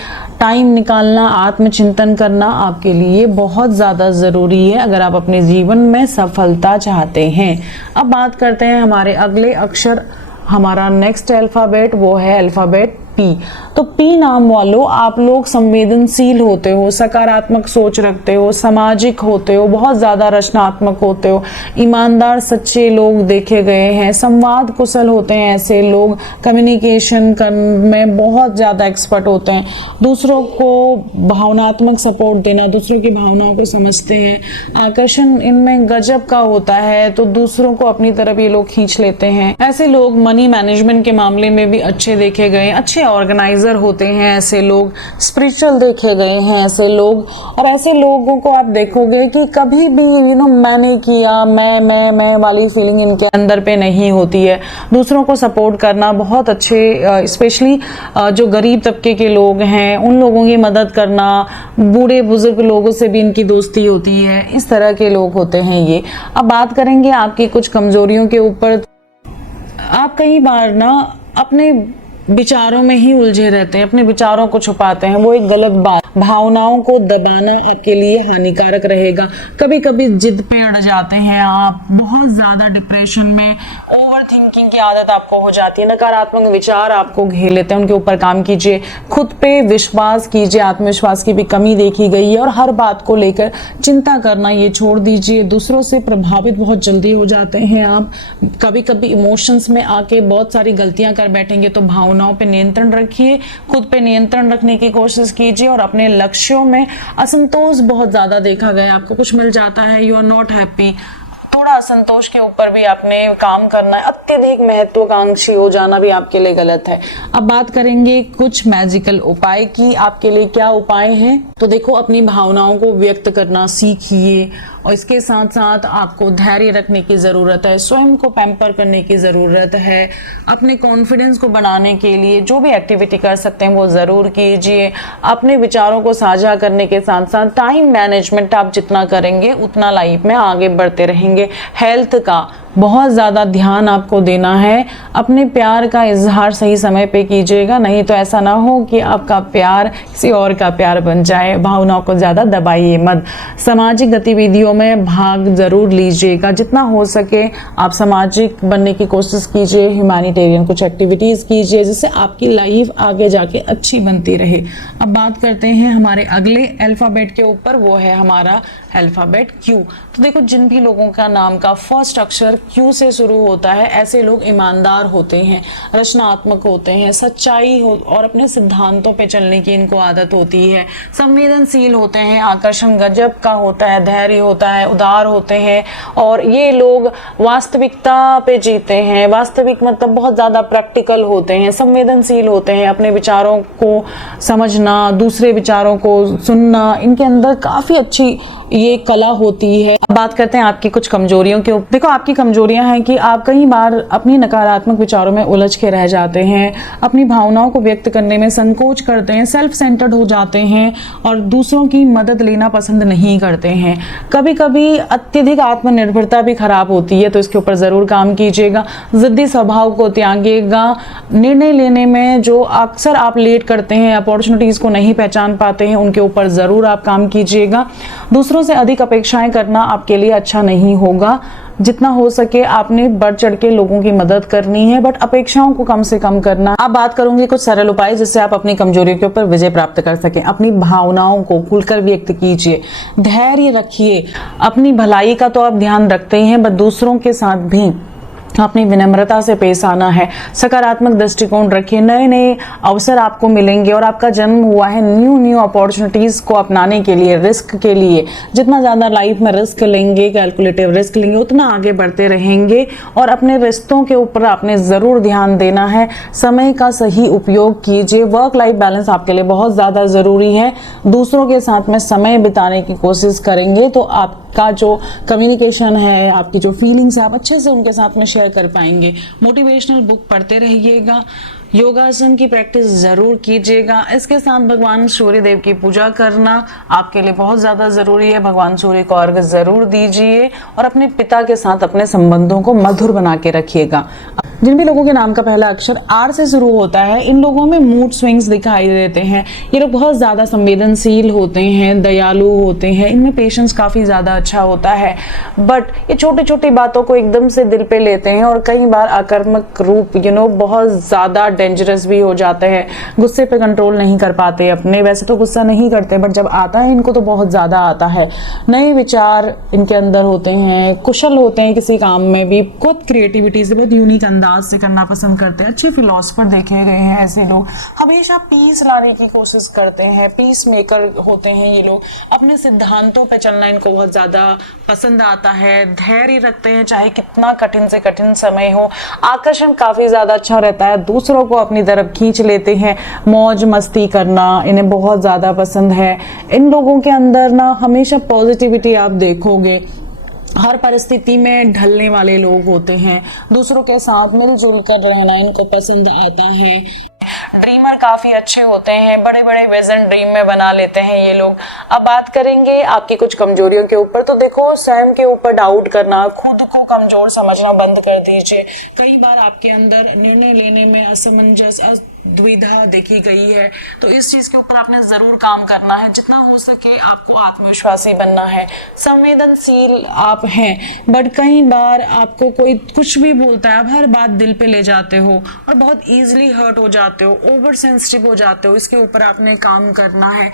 टाइम निकालना, आत्मचिंतन करना आपके लिए बहुत ज़्यादा ज़रूरी है अगर आप अपने जीवन में सफलता चाहते हैं। अब बात करते हैं हमारे अगले अक्षर। हमारा नेक्स्ट अल्फ़ाबेट वो है अल्फ़ाबेट पी। तो पी नाम वालों, आप लोग संवेदनशील होते हो, सकारात्मक सोच रखते हो, सामाजिक होते हो, बहुत ज़्यादा रचनात्मक होते हो, ईमानदार सच्चे लोग देखे गए हैं, संवाद कुशल होते हैं ऐसे लोग, कम्युनिकेशन करने में बहुत ज़्यादा एक्सपर्ट होते हैं, दूसरों को भावनात्मक सपोर्ट देना, दूसरों की भावनाओं को समझते हैं, आकर्षण इनमें गजब का होता है, तो दूसरों को अपनी तरफ ये लोग खींच लेते हैं। ऐसे लोग मनी मैनेजमेंट के मामले में भी अच्छे देखे गए, अच्छे ऑर्गेनाइजर होते हैं ऐसे लोग, स्पिरिचुअल देखे गए हैं ऐसे लोग। और ऐसे लोगों को आप देखोगे कि कभी भी मैंने किया, मैं वाली फीलिंग इनके अंदर पे नहीं होती है। दूसरों को सपोर्ट करना बहुत अच्छे, स्पेशली जो गरीब तबके के लोग हैं उन लोगों की मदद करना, बूढ़े बुजुर्ग लोगों से भी इनकी दोस्ती होती है, इस तरह के लोग होते हैं ये। अब बात करेंगे आपकी कुछ कमजोरियों के ऊपर। आप कई बार ना अपने विचारों में ही उलझे रहते हैं, अपने विचारों को छुपाते हैं, वो एक गलत बात। भावनाओं को दबाना आपके लिए हानिकारक रहेगा। कभी कभी जिद पे अड़ जाते हैं आप, बहुत ज्यादा डिप्रेशन में, ओवर थिंकिंग की आदत आपको हो जाती है, नकारात्मक विचार आपको घेर लेते हैं, उनके ऊपर काम कीजिए, खुद पे विश्वास कीजिए। आत्मविश्वास की भी कमी देखी गई है और हर बात को लेकर चिंता करना ये छोड़ दीजिए। दूसरों से प्रभावित बहुत जल्दी हो जाते हैं आप, कभी कभी इमोशंस में आके बहुत सारी गलतियां कर बैठेंगे, तो भावनाओं पे नियंत्रण रखिए, खुद पे नियंत्रण रखने की कोशिश कीजिए और अपने लक्ष्यों में असंतोष बहुत ज्यादा देखा गया, आपको कुछ मिल जाता है, यू आर नॉट हैप्पी, थोड़ा असंतोष के ऊपर भी आपने काम करना है। अत्यधिक महत्वाकांक्षी हो जाना भी आपके लिए गलत है। अब बात करेंगे कुछ मैजिकल उपाय की, आपके लिए क्या उपाय हैं। तो देखो, अपनी भावनाओं को व्यक्त करना सीखिए और इसके साथ साथ आपको धैर्य रखने की ज़रूरत है, स्वयं को पैम्पर करने की ज़रूरत है। अपने कॉन्फिडेंस को बढ़ाने के लिए जो भी एक्टिविटी कर सकते हैं वो ज़रूर कीजिए। अपने विचारों को साझा करने के साथ साथ टाइम मैनेजमेंट आप जितना करेंगे उतना लाइफ में आगे बढ़ते रहेंगे। हेल्थ का बहुत ज़्यादा ध्यान आपको देना है। अपने प्यार का इजहार सही समय पे कीजिएगा, नहीं तो ऐसा ना हो कि आपका प्यार किसी और का प्यार बन जाए। भावनाओं को ज़्यादा दबाइए मत। सामाजिक गतिविधियों में भाग ज़रूर लीजिएगा, जितना हो सके आप सामाजिक बनने की कोशिश कीजिए। ह्यूमैनिटेरियन कुछ एक्टिविटीज़ कीजिए जिससे आपकी लाइफ आगे जाके अच्छी बनती रहे। अब बात करते हैं हमारे अगले अल्फ़ाबेट के ऊपर, वो है हमारा अल्फ़ाबेट क्यू। तो देखो, जिन भी लोगों का नाम का फर्स्ट अक्षर क्यू से शुरू होता है, ऐसे लोग ईमानदार होते हैं, रचनात्मक होते हैं, सच्चाई हो और अपने सिद्धांतों पे चलने की इनको आदत होती है, संवेदनशील होते हैं, आकर्षण गजब का होता है, धैर्य होता है, उदार होते हैं और ये लोग वास्तविकता पे जीते हैं। वास्तविक मतलब बहुत ज़्यादा प्रैक्टिकल होते हैं, संवेदनशील होते हैं, अपने विचारों को समझना, दूसरे विचारों को सुनना, इनके अंदर काफ़ी अच्छी ये कला होती है। अब बात करते हैं आपकी कुछ कमजोरियों के ऊपर। देखो, आपकी कमजोरियां हैं कि आप कई बार अपनी नकारात्मक विचारों में उलझ के रह जाते हैं, अपनी भावनाओं को व्यक्त करने में संकोच करते हैं, सेल्फ सेंटर्ड हो जाते हैं और दूसरों की मदद लेना पसंद नहीं करते हैं। कभी कभी अत्यधिक आत्मनिर्भरता भी खराब होती है, तो इसके ऊपर ज़रूर काम कीजिएगा। जिद्दी स्वभाव को त्यागिएगा। निर्णय लेने में जो अक्सर आप लेट करते हैं, अपॉर्चुनिटीज़ को नहीं पहचान पाते हैं, उनके ऊपर ज़रूर आप काम कीजिएगा। दूसरों से अधिक अपेक्षाएं करना आपके लिए अच्छा नहीं होगा। जितना हो सके आपने बढ़ चढ़ के लोगों की मदद करनी है, बट अपेक्षाओं को कम से कम करना। अब बात करूंगी कुछ सरल उपाय जिससे आप अपनी कमजोरियों के ऊपर विजय प्राप्त कर सकें। अपनी भावनाओं को खुलकर व्यक्त कीजिए, धैर्य रखिए। अपनी भलाई का तो आप ध्यान रखते ही हैं, बट दूसरों के साथ भी अपनी विनम्रता से पेश आना है। सकारात्मक दृष्टिकोण रखिए, नए नए अवसर आपको मिलेंगे और आपका जन्म हुआ है न्यू अपॉर्चुनिटीज़ को अपनाने के लिए, रिस्क के लिए। जितना ज़्यादा लाइफ में रिस्क लेंगे, कैलकुलेटिव रिस्क लेंगे, उतना आगे बढ़ते रहेंगे। और अपने रिश्तों के ऊपर आपने ज़रूर ध्यान देना है। समय का सही उपयोग कीजिए। वर्क लाइफ बैलेंस आपके लिए बहुत ज़्यादा ज़रूरी है। दूसरों के साथ में समय बिताने की कोशिश करेंगे तो आपका जो कम्युनिकेशन है, आपकी जो फीलिंग्स है, आप अच्छे से उनके साथ में शेयर कर पाएंगे। मोटिवेशनल बुक पढ़ते रहिएगा। योगासन की प्रैक्टिस जरूर कीजिएगा। इसके साथ भगवान सूर्य देव की पूजा करना आपके लिए बहुत ज्यादा जरूरी है। भगवान सूर्य को अर्घ्य जरूर दीजिए और अपने पिता के साथ अपने संबंधों को मधुर बना के रखिएगा। जिन भी लोगों के नाम का पहला अक्षर आर से शुरू होता है, इन लोगों में मूड स्विंग्स दिखाई देते हैं। ये लोग बहुत ज़्यादा संवेदनशील होते हैं, दयालु होते हैं, इनमें पेशेंस काफ़ी ज़्यादा अच्छा होता है। बट ये छोटी छोटी बातों को एकदम से दिल पे लेते हैं और कई बार आक्रामक रूप बहुत ज़्यादा डेंजरस भी हो जाते हैं। गुस्से पे कंट्रोल नहीं कर पाते अपने। वैसे तो गुस्सा नहीं करते, बट जब आता है इनको तो बहुत ज़्यादा आता है। नए विचार इनके अंदर होते हैं, कुशल होते हैं किसी काम में भी, खुद क्रिएटिविटी से बहुत यूनिक अंदाज से करना पसंद करते हैं। अच्छे फिलोसफर देखे गए हैं ऐसे लोग। हमेशा पीस लाने की कोशिश करते हैं, पीस मेकर होते हैं ये लोग। अपने सिद्धांतों पे चलना इनको बहुत ज़्यादा पसंद आता है। धैर्य रखते हैं चाहे कितना कठिन से कठिन समय हो। आकर्षण काफ़ी ज़्यादा अच्छा रहता है, दूसरों को अपनी तरफ खींच लेते हैं। मौज मस्ती करना इन्हें बहुत ज़्यादा पसंद है। इन लोगों के अंदर ना हमेशा पॉजिटिविटी आप देखोगे। हर परिस्थिति में ढलने वाले लोग होते हैं। दूसरों के साथ मिलजुल कर रहना इनको पसंद आता है। ड्रीमर काफी अच्छे होते हैं, बड़े बड़े विजन ड्रीम में बना लेते हैं ये लोग। अब बात करेंगे आपकी कुछ कमजोरियों के ऊपर। तो देखो, स्वयं के ऊपर डाउट करना, खुद को कमजोर समझना बंद कर दीजिए। कई बार आपके अंदर निर्णय लेने में असमंजस, द्विधा देखी गई है। तो इस चीज के ऊपर आपने जरूर काम करना है, जितना हो सके आपको आत्मविश्वासी बनना है। संवेदनशील आप हैं, बट कई बार आपको कोई कुछ भी बोलता है, आप हर बात दिल पे ले जाते हो और बहुत इजीली हर्ट हो जाते हो, ओवर सेंसिटिव हो जाते हो। इसके ऊपर आपने काम करना है।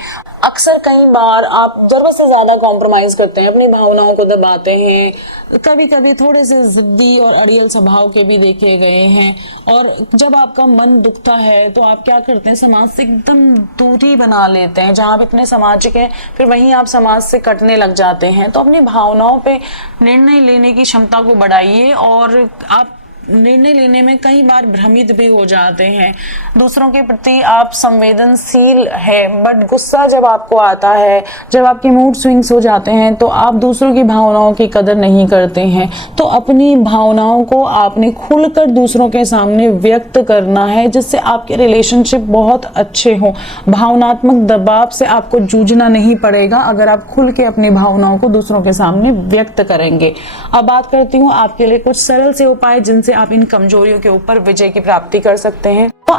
अक्सर कई बार आप जरूरत से ज्यादा कॉम्प्रोमाइज करते हैं, अपनी भावनाओं को दबाते हैं, कभी कभी थोड़े से जिद्दी और अड़ियल स्वभाव के भी देखे गए हैं। और जब आपका मन दुखता है तो आप क्या करते हैं, समाज से एकदम दूरी बना लेते हैं। जहां आप इतने सामाजिक हैं, फिर वहीं आप समाज से कटने लग जाते हैं। तो अपनी भावनाओं पे निर्णय लेने की क्षमता को बढ़ाइए, और आप निर्णय लेने में कई बार भ्रमित भी हो जाते हैं। दूसरों के प्रति आप संवेदनशील है, बट गुस्सा जब आपको आता है, जब आपके मूड स्विंग्स हो जाते हैं, तो आप दूसरों की भावनाओं की कदर नहीं करते हैं। तो अपनी भावनाओं को आपने खुलकर दूसरों के सामने व्यक्त करना है, जिससे आपके रिलेशनशिप बहुत अच्छे हों। भावनात्मक दबाव से आपको जूझना नहीं पड़ेगा अगर आप खुल के अपनी भावनाओं को दूसरों के सामने व्यक्त करेंगे। अब बात करती हूँ आपके लिए कुछ सरल से उपाय जिनसे आप इन कमजोरियों के ऊपर विजय की प्राप्ति कर सकते हैं। तो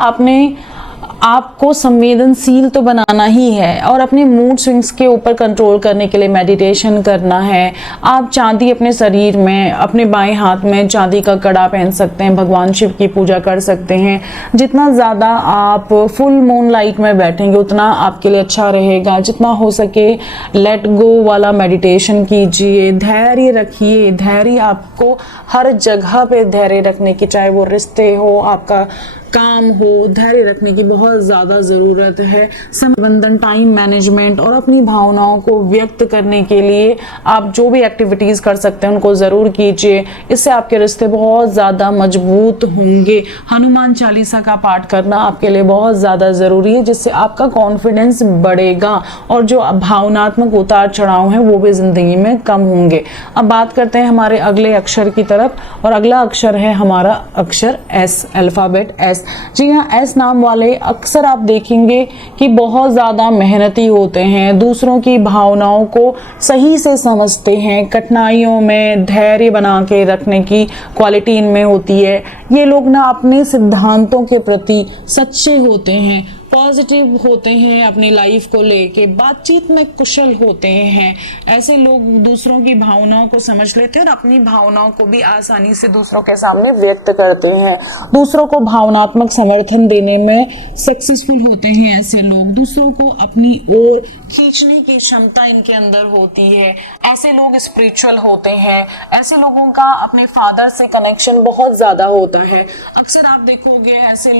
आपको संवेदनशील तो बनाना ही है, और अपने मूड स्विंग्स के ऊपर कंट्रोल करने के लिए मेडिटेशन करना है। आप चांदी अपने शरीर में, अपने बाएं हाथ में चांदी का कड़ा पहन सकते हैं, भगवान शिव की पूजा कर सकते हैं। जितना ज़्यादा आप फुल मून लाइट में बैठेंगे उतना आपके लिए अच्छा रहेगा। जितना हो सके लेट गो वाला मेडिटेशन कीजिए, धैर्य रखिए। धैर्य आपको हर जगह पे धैर्य रखने की, चाहे वो रिश्ते हो, आपका काम हो, धैर्य रखने की बहुत ज़्यादा ज़रूरत है। संबंधन, टाइम मैनेजमेंट और अपनी भावनाओं को व्यक्त करने के लिए आप जो भी एक्टिविटीज़ कर सकते हैं उनको ज़रूर कीजिए। इससे आपके रिश्ते बहुत ज़्यादा मजबूत होंगे। हनुमान चालीसा का पाठ करना आपके लिए बहुत ज़्यादा ज़रूरी है, जिससे आपका कॉन्फिडेंस बढ़ेगा और जो भावनात्मक उतार चढ़ाव हैं वो भी ज़िंदगी में कम होंगे। अब बात करते हैं हमारे अगले अक्षर की तरफ, और अगला अक्षर है हमारा अक्षर एस, अल्फ़ाबेट एस। जी हाँ, एस नाम वाले अक्सर आप देखेंगे कि बहुत ज़्यादा मेहनती होते हैं, दूसरों की भावनाओं को सही से समझते हैं, कठिनाइयों में धैर्य बना के रखने की क्वालिटी इनमें होती है। ये लोग ना अपने सिद्धांतों के प्रति सच्चे होते हैं, पॉजिटिव होते हैं, अपनी लाइफ को लेके बातचीत में कुशल होते हैं। ऐसे लोग दूसरों की भावनाओं को समझ लेते हैं और अपनी भावनाओं को भी आसानी से दूसरों के सामने व्यक्त करते हैं। दूसरों को भावनात्मक समर्थन देने में सक्सेसफुल होते हैं। ऐसे लोग दूसरों को अपनी ओर खींचने की क्षमता इनके अंदर होती है। ऐसे लोग स्पिरिचुअल होते हैं। ऐसे लोगों का अपने फादर से कनेक्शन बहुत ज्यादा होता है। अक्सर आप देखोगे ऐसे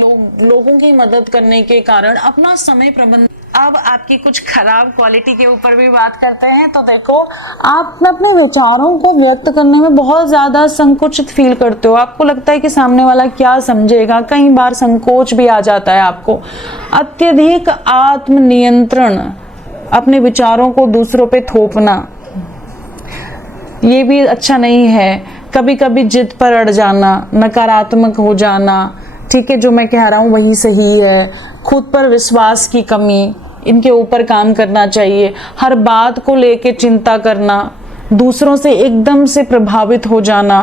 लोगों की मदद करने के कारण अपना समय प्रबंधन। अब आपकी कुछ खराब क्वालिटी के ऊपर भी बात करते हैं। तो देखो, आप अपने विचारों को व्यक्त करने में बहुत ज्यादा संकुचित फील करते हो। आपको लगता है कि सामने वाला क्या समझेगा, कई बार संकोच भी आ जाता है आपको। अत्यधिक आत्मनियंत्रण, अपने विचारों को दूसरों पे थोपना, ये भी अच्छा नहीं है। कभी कभी जिद पर अड़ जाना, नकारात्मक हो जाना, ठीक है जो मैं कह रहा हूँ वही सही है। खुद पर विश्वास की कमी, इनके ऊपर काम करना चाहिए। हर बात को लेके चिंता करना, दूसरों से एकदम से प्रभावित हो जाना,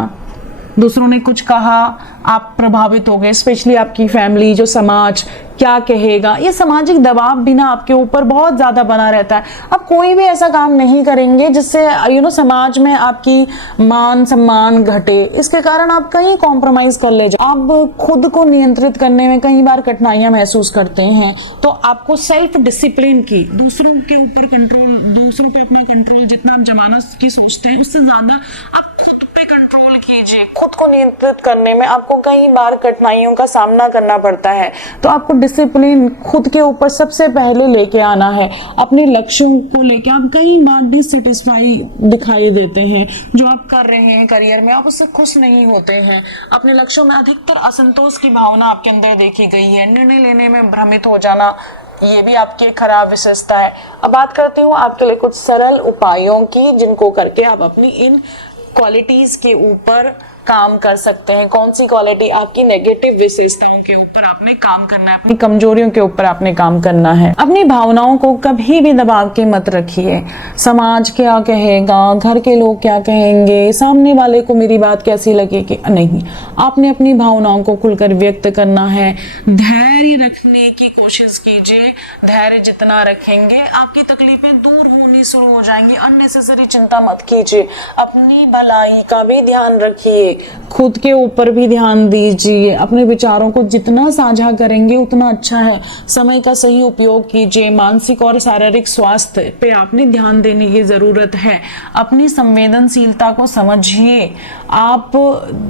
दूसरों ने कुछ कहा आप प्रभावित हो गए, स्पेशली आपकी फैमिली, जो समाज क्या कहेगा, ये सामाजिक दबाव भी ना आपके ऊपर बहुत ज्यादा बना रहता है। आप कोई भी ऐसा काम नहीं करेंगे जिससे समाज में आपकी मान सम्मान घटे। इसके कारण आप कहीं कॉम्प्रोमाइज कर ले जाओ। आप खुद को नियंत्रित करने में कई बार कठिनाइयां महसूस करते हैं। तो आपको सेल्फ डिसिप्लिन की, दूसरों के ऊपर कंट्रोल, दूसरों पे अपना कंट्रोल जितना आप जमाना की सोचते हैं उससे ज्यादा आप खुद पे कंट्रोल कीजिए। खुद को नियंत्रित करने में आपको कई बार कठिनाइयों का सामना करना पड़ता है। तो आपको डिसिप्लिन खुद के ऊपर सबसे पहले लेके आना है। अपने लक्ष्यों को लेके आप कई बार डिससेटिस्फाई दिखाई देते हैं। जो आप कर रहे हैं करियर में, आप उससे खुश नहीं होते हैं। अपने लक्ष्यों में अधिकतर असंतोष की भावना आपके अंदर देखी गई है। निर्णय लेने में भ्रमित हो जाना, ये भी आपकी एक खराब विशेषता है। अब बात करती हूँ आपके लिए कुछ सरल उपायों की, जिनको करके आप अपनी इन क्वालिटीज के ऊपर काम कर सकते हैं, कौन सी क्वालिटी आपकी नेगेटिव विशेषताओं के ऊपर आपने काम करना है, अपनी कमजोरियों के ऊपर आपने काम करना है। अपनी भावनाओं को कभी भी दबा के मत रखिए। समाज क्या कहेगा, घर के लोग क्या कहेंगे, सामने वाले को मेरी बात कैसी लगेगी, नहीं, आपने अपनी भावनाओं को खुलकर व्यक्त करना है। धैर्य रखने की कोशिश कीजिए। धैर्य जितना रखेंगे आपकी तकलीफें दूर होनी शुरू हो जाएंगी। अननेसेसरी चिंता मत कीजिए। अपनी भलाई का भी ध्यान रखिए, खुद के ऊपर भी ध्यान दीजिए। अपने विचारों को जितना साझा करेंगे उतना अच्छा है। समय का सही उपयोग कीजिए। मानसिक और शारीरिक स्वास्थ्य पे आपने ध्यान देने की जरूरत है। अपनी संवेदनशीलता को समझिए। आप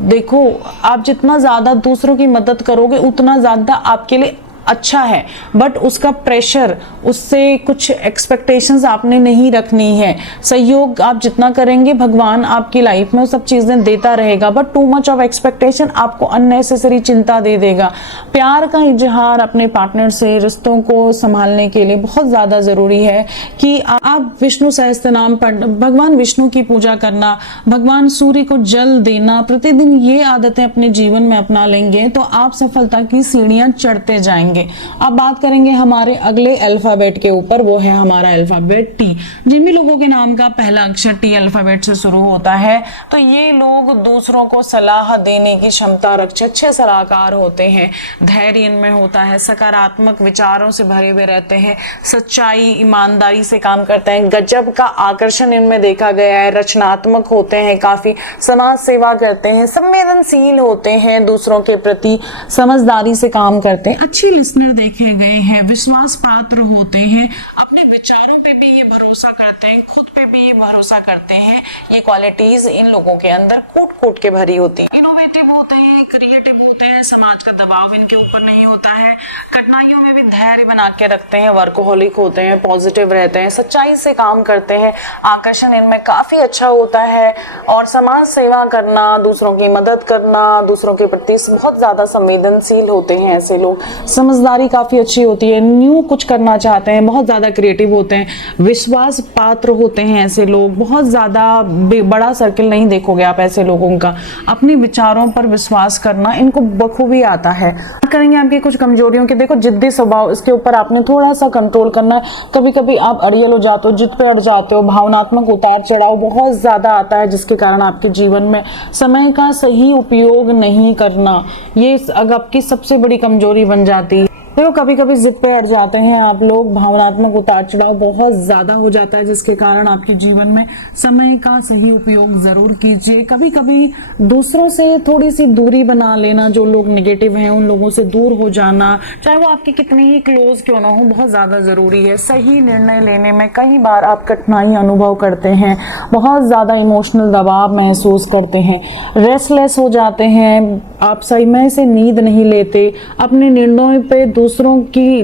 देखो, आप जितना ज्यादा दूसरों की मदद करोगे उतना ज्यादा आपके लिए अच्छा है, बट उसका प्रेशर, उससे कुछ एक्सपेक्टेशंस आपने नहीं रखनी है। सहयोग आप जितना करेंगे भगवान आपकी लाइफ में वो सब चीजें देता रहेगा, but too much of expectation आपको अननेसेसरी चिंता दे देगा। प्यार का इजहार अपने पार्टनर से रिश्तों को संभालने के लिए बहुत ज्यादा जरूरी है कि आप विष्णु सहस्त्र नाम पढ़, भगवान विष्णु की पूजा करना, भगवान सूर्य को जल देना, प्रतिदिन ये आदतें अपने जीवन में अपना लेंगे तो आप सफलता की सीढ़ियां चढ़ते जाएंगे। अब बात करेंगे हमारे अगले अल्फाबेट के ऊपर, वो है हमारा अल्फाबेट टी। जिन भी लोगों के नाम का पहला अक्षर टी अल्फाबेट से शुरू होता है तो ये लोग दूसरों को सलाह देने की क्षमता रखते, अच्छे सलाहकार होते हैं। धैर्य इनमें होता है, सकारात्मक विचारों से भरे हुए रहते हैं, सच्चाई ईमानदारी से काम करते हैं, गजब का आकर्षण इनमें देखा गया है, रचनात्मक होते हैं, काफी समाज सेवा करते हैं, संवेदनशील होते हैं, दूसरों के प्रति समझदारी से काम करते हैं, अच्छी लिसनर देखे गए हैं, विश्वास पात्र होते हैं, अपने विचारों पे भी ये भरोसा करते हैं, खुद पे भी ये भरोसा करते हैं। ये क्वालिटीज इन लोगों के अंदर कूट कूट के भरी होती है। इनोवेटिव होते हैं, क्रिएटिव होते हैं, समाज का दबाव इनके ऊपर नहीं होता है, कठिनाइयों में भी धैर्य बना के रखते हैं, वर्कोहॉलिक होते हैं, पॉजिटिव रहते हैं, सच्चाई से काम करते हैं, आकर्षण इनमें काफी अच्छा होता है और समाज सेवा करना, दूसरों की मदद करना, दूसरों के प्रति बहुत ज्यादा संवेदनशील होते हैं ऐसे लोग। समझदारी काफी अच्छी होती है, न्यू कुछ करना चाहते हैं, बहुत ज्यादा क्रिएटिव होते हैं, विश्वास पात्र होते हैं ऐसे लोग। बहुत ज्यादा बड़ा सर्किल नहीं देखोगे आप ऐसे लोगों का। अपने विचारों पर विश्वास करना इनको बखूबी आता है। करेंगे आपकी कुछ कमजोरियों की, देखो जिद्दी स्वभाव, इसके ऊपर आपने थोड़ा सा कंट्रोल करना है। कभी कभी आप अड़ियल हो जाते हो, जिद पे अड़ जाते हो, भावनात्मक उतार चढ़ाव बहुत ज्यादा आता है जिसके कारण आपके जीवन में समय का सही उपयोग नहीं करना, ये आपकी सबसे बड़ी कमजोरी बन जाती है। देखो कभी कभी जिद पे अड़ जाते हैं आप लोग, भावनात्मक उतार चढ़ाव बहुत ज्यादा हो जाता है जिसके कारण आपके जीवन में समय का सही उपयोग जरूर कीजिए। कभी कभी दूसरों से थोड़ी सी दूरी बना लेना, जो लोग नेगेटिव हैं उन लोगों से दूर हो जाना, चाहे वो आपके कितने ही क्लोज क्यों ना हो, बहुत ज्यादा जरूरी है। सही निर्णय लेने में कई बार आप कठिनाई अनुभव करते हैं, बहुत ज्यादा इमोशनल दबाव महसूस करते हैं, रेस्टलेस हो जाते हैं, आप समय से नींद नहीं लेते, अपने निर्णयों पे दूसरों की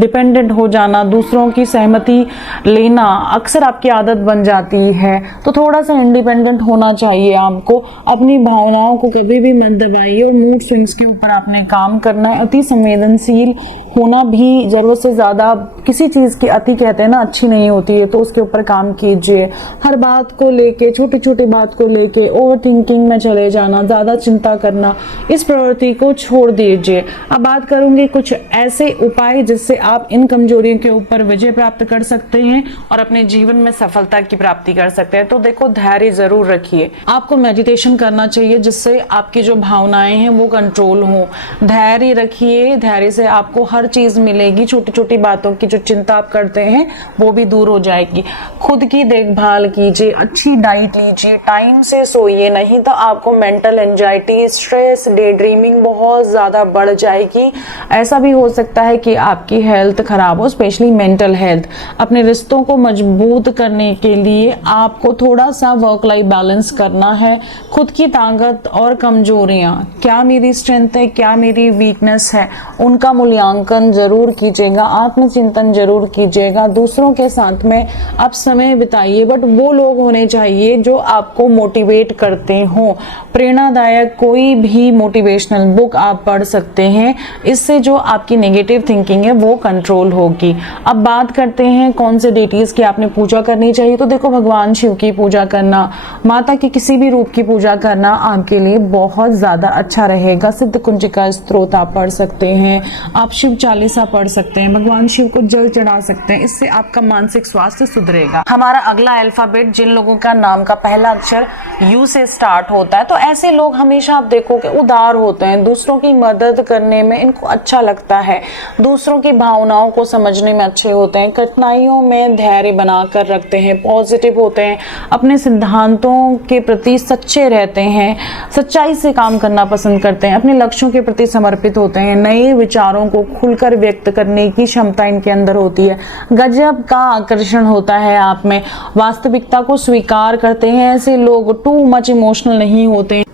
डिपेंडेंट हो जाना, दूसरों की सहमति लेना अक्सर आपकी आदत बन जाती है। तो थोड़ा सा इंडिपेंडेंट होना चाहिए आपको। अपनी भावनाओं को कभी भी मत दबाइए और मूड स्विंग्स के ऊपर आपने काम करना है। अति संवेदनशील होना भी जरूरत से ज्यादा, किसी चीज की अति कहते हैं ना अच्छी नहीं होती है, तो उसके ऊपर काम कीजिए। हर बात को लेके, छोटी छोटी बात को लेके ओवर थिंकिंग में चले जाना, ज्यादा चिंता करना, इस प्रवृत्ति को छोड़ दीजिए। अब बात करूंगी कुछ ऐसे उपाय जिससे आप इन कमजोरियों के ऊपर विजय प्राप्त कर सकते हैं और अपने जीवन में सफलता की प्राप्ति कर सकते हैं। तो देखो, धैर्य जरूर रखिए। आपको मेडिटेशन करना चाहिए जिससे आपकी जो भावनाएं हैं वो कंट्रोल हो। धैर्य रखिए, धैर्य से आपको हर चीज मिलेगी। छोटी छोटी बातों की जो चिंता आप करते हैं वो भी दूर हो जाएगी। खुद की देखभाल कीजिए, अच्छी डाइट लीजिए, टाइम से सोइए, नहीं तो आपको mental anxiety, stress, day dreaming बहुत ज्यादा बढ़ जाएगी। ऐसा भी हो सकता है कि आपकी हेल्थ खराब हो, स्पेशली मेंटल हेल्थ। अपने रिश्तों को मजबूत करने के लिए आपको थोड़ा सा वर्क लाइफ बैलेंस करना है। खुद की ताकत और कमजोरियां, क्या मेरी स्ट्रेंथ है, क्या मेरी वीकनेस है, उनका मूल्यांकन मूल्यांकन जरूर कीजिएगा, आत्मचिंतन जरूर कीजिएगा, दूसरों के साथ में आप समय बिताइए, बट वो लोग होने चाहिए जो आपको मोटिवेट करते हो। प्रेरणादायक कोई भी मोटिवेशनल बुक आप पढ़ सकते हैं, इससे जो आपकी नेगेटिव थिंकिंग है वो कंट्रोल होगी। अब बात करते हैं कौन से डेटीज की आपने पूजा करनी चाहिए। तो देखो, भगवान शिव की पूजा करना, माता के किसी भी रूप की पूजा करना आपके लिए बहुत ज्यादा अच्छा रहेगा। सिद्ध कुंजिका स्तोत्र आप पढ़ सकते हैं, आप शिव चालीसा पढ़ सकते हैं, भगवान शिव को जल चढ़ा सकते हैं, इससे आपका मानसिक स्वास्थ्य सुधरेगा। हमारा अगला अल्फाबेट, जिन लोगों का नाम का पहला अक्षर यू से स्टार्ट होता है, तो ऐसे लोग हमेशा आप देखोगे उदार होते हैं, दूसरों की मदद करने में इनको अच्छा लगता है, दूसरों की भावनाओं को समझने में अच्छे होते हैं, कठिनाइयों में धैर्य बनाकर रखते हैं, पॉजिटिव होते हैं, अपने सिद्धांतों के प्रति सच्चे रहते हैं, सच्चाई से काम करना पसंद करते हैं, अपने लक्ष्यों के प्रति समर्पित होते हैं, नए विचारों को खुलकर व्यक्त करने की क्षमता इनके अंदर होती है, गजब का आकर्षण होता है आप में, वास्तविकता को स्वीकार करते हैं। ऐसे लोग टू मच इमोशनल नहीं होते,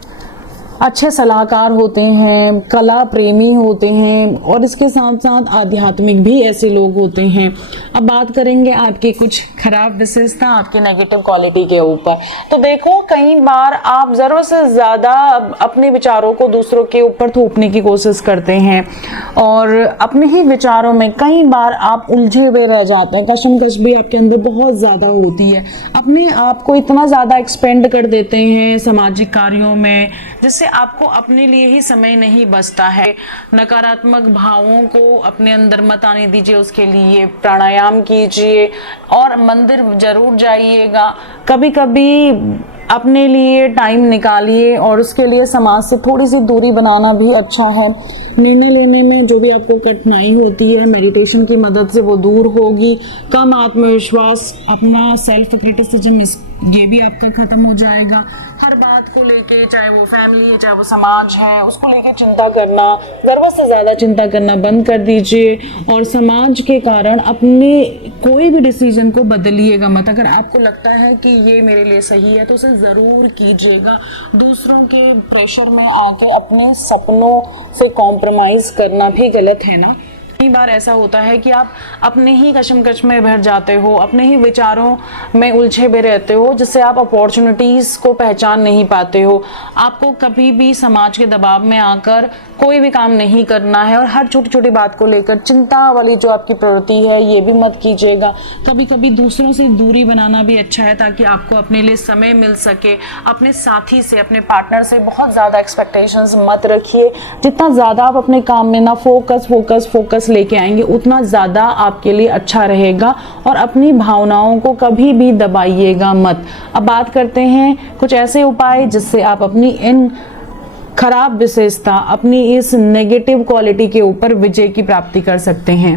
अच्छे सलाहकार होते हैं, कला प्रेमी होते हैं और इसके साथ साथ आध्यात्मिक भी ऐसे लोग होते हैं। अब बात करेंगे आपकी कुछ खराब विशेषता, आपकी नेगेटिव क्वालिटी के ऊपर। तो देखो, कई बार आप जरूरत से ज्यादा अपने विचारों को दूसरों के ऊपर थोपने की कोशिश करते हैं और अपने ही विचारों में कई बार आप उलझे हुए रह जाते हैं, कशमकश भी आपके अंदर बहुत ज्यादा होती है, अपने आप को इतना ज्यादा एक्सपेंड कर देते हैं सामाजिक कार्यों में, जिससे आपको अपने लिए ही समय नहीं बचता है। नकारात्मक भावों को अपने अंदर मत आने दीजिए, उसके लिए प्राणायाम कीजिए और मंदिर जरूर जाइएगा। कभी कभी अपने लिए टाइम निकालिए और उसके लिए समाज से थोड़ी सी दूरी बनाना भी अच्छा है। निर्णय लेने में जो भी आपको कठिनाई होती है, मेडिटेशन की मदद से वो दूर होगी। कम आत्मविश्वास, अपना सेल्फ क्रिटिसिज्म, ये भी आपका खत्म हो जाएगा। हर बात को लेके, चाहे वो फैमिली है चाहे वो समाज है, उसको लेके चिंता करना, जरूरत से ज्यादा चिंता करना बंद कर दीजिए और समाज के कारण अपने कोई भी डिसीजन को बदलिएगा मत। अगर आपको लगता है कि ये मेरे लिए सही है तो उसे जरूर कीजिएगा। दूसरों के प्रेशर में आके अपने सपनों से कॉम्प्रोमाइज करना भी गलत है ना। कई बार ऐसा होता है कि आप अपने ही कशमकश में भर जाते हो, अपने ही विचारों में उलझे हुए रहते हो, जिससे आप अपॉर्चुनिटीज को पहचान नहीं पाते हो। आपको कभी भी समाज के दबाव में आकर कोई भी काम नहीं करना है और हर छोटी छोटी बात को लेकर चिंता वाली जो आपकी प्रवृत्ति है ये भी मत कीजिएगा। कभी कभी दूसरों से दूरी बनाना भी अच्छा है, ताकि आपको अपने लिए समय मिल सके। अपने साथी से, अपने पार्टनर से बहुत ज़्यादा एक्सपेक्टेशंस मत रखिए। जितना ज़्यादा आप अपने काम में ना फोकस लेके आएंगे, उतना ज़्यादा आपके लिए अच्छा रहेगा और अपनी भावनाओं को कभी भी दबाइएगा मत। अब बात करते हैं कुछ ऐसे उपाय जिससे आप अपनी इन खराब विशेषता, अपनी इस नेगेटिव क्वालिटी के ऊपर विजय की प्राप्ति कर सकते हैं।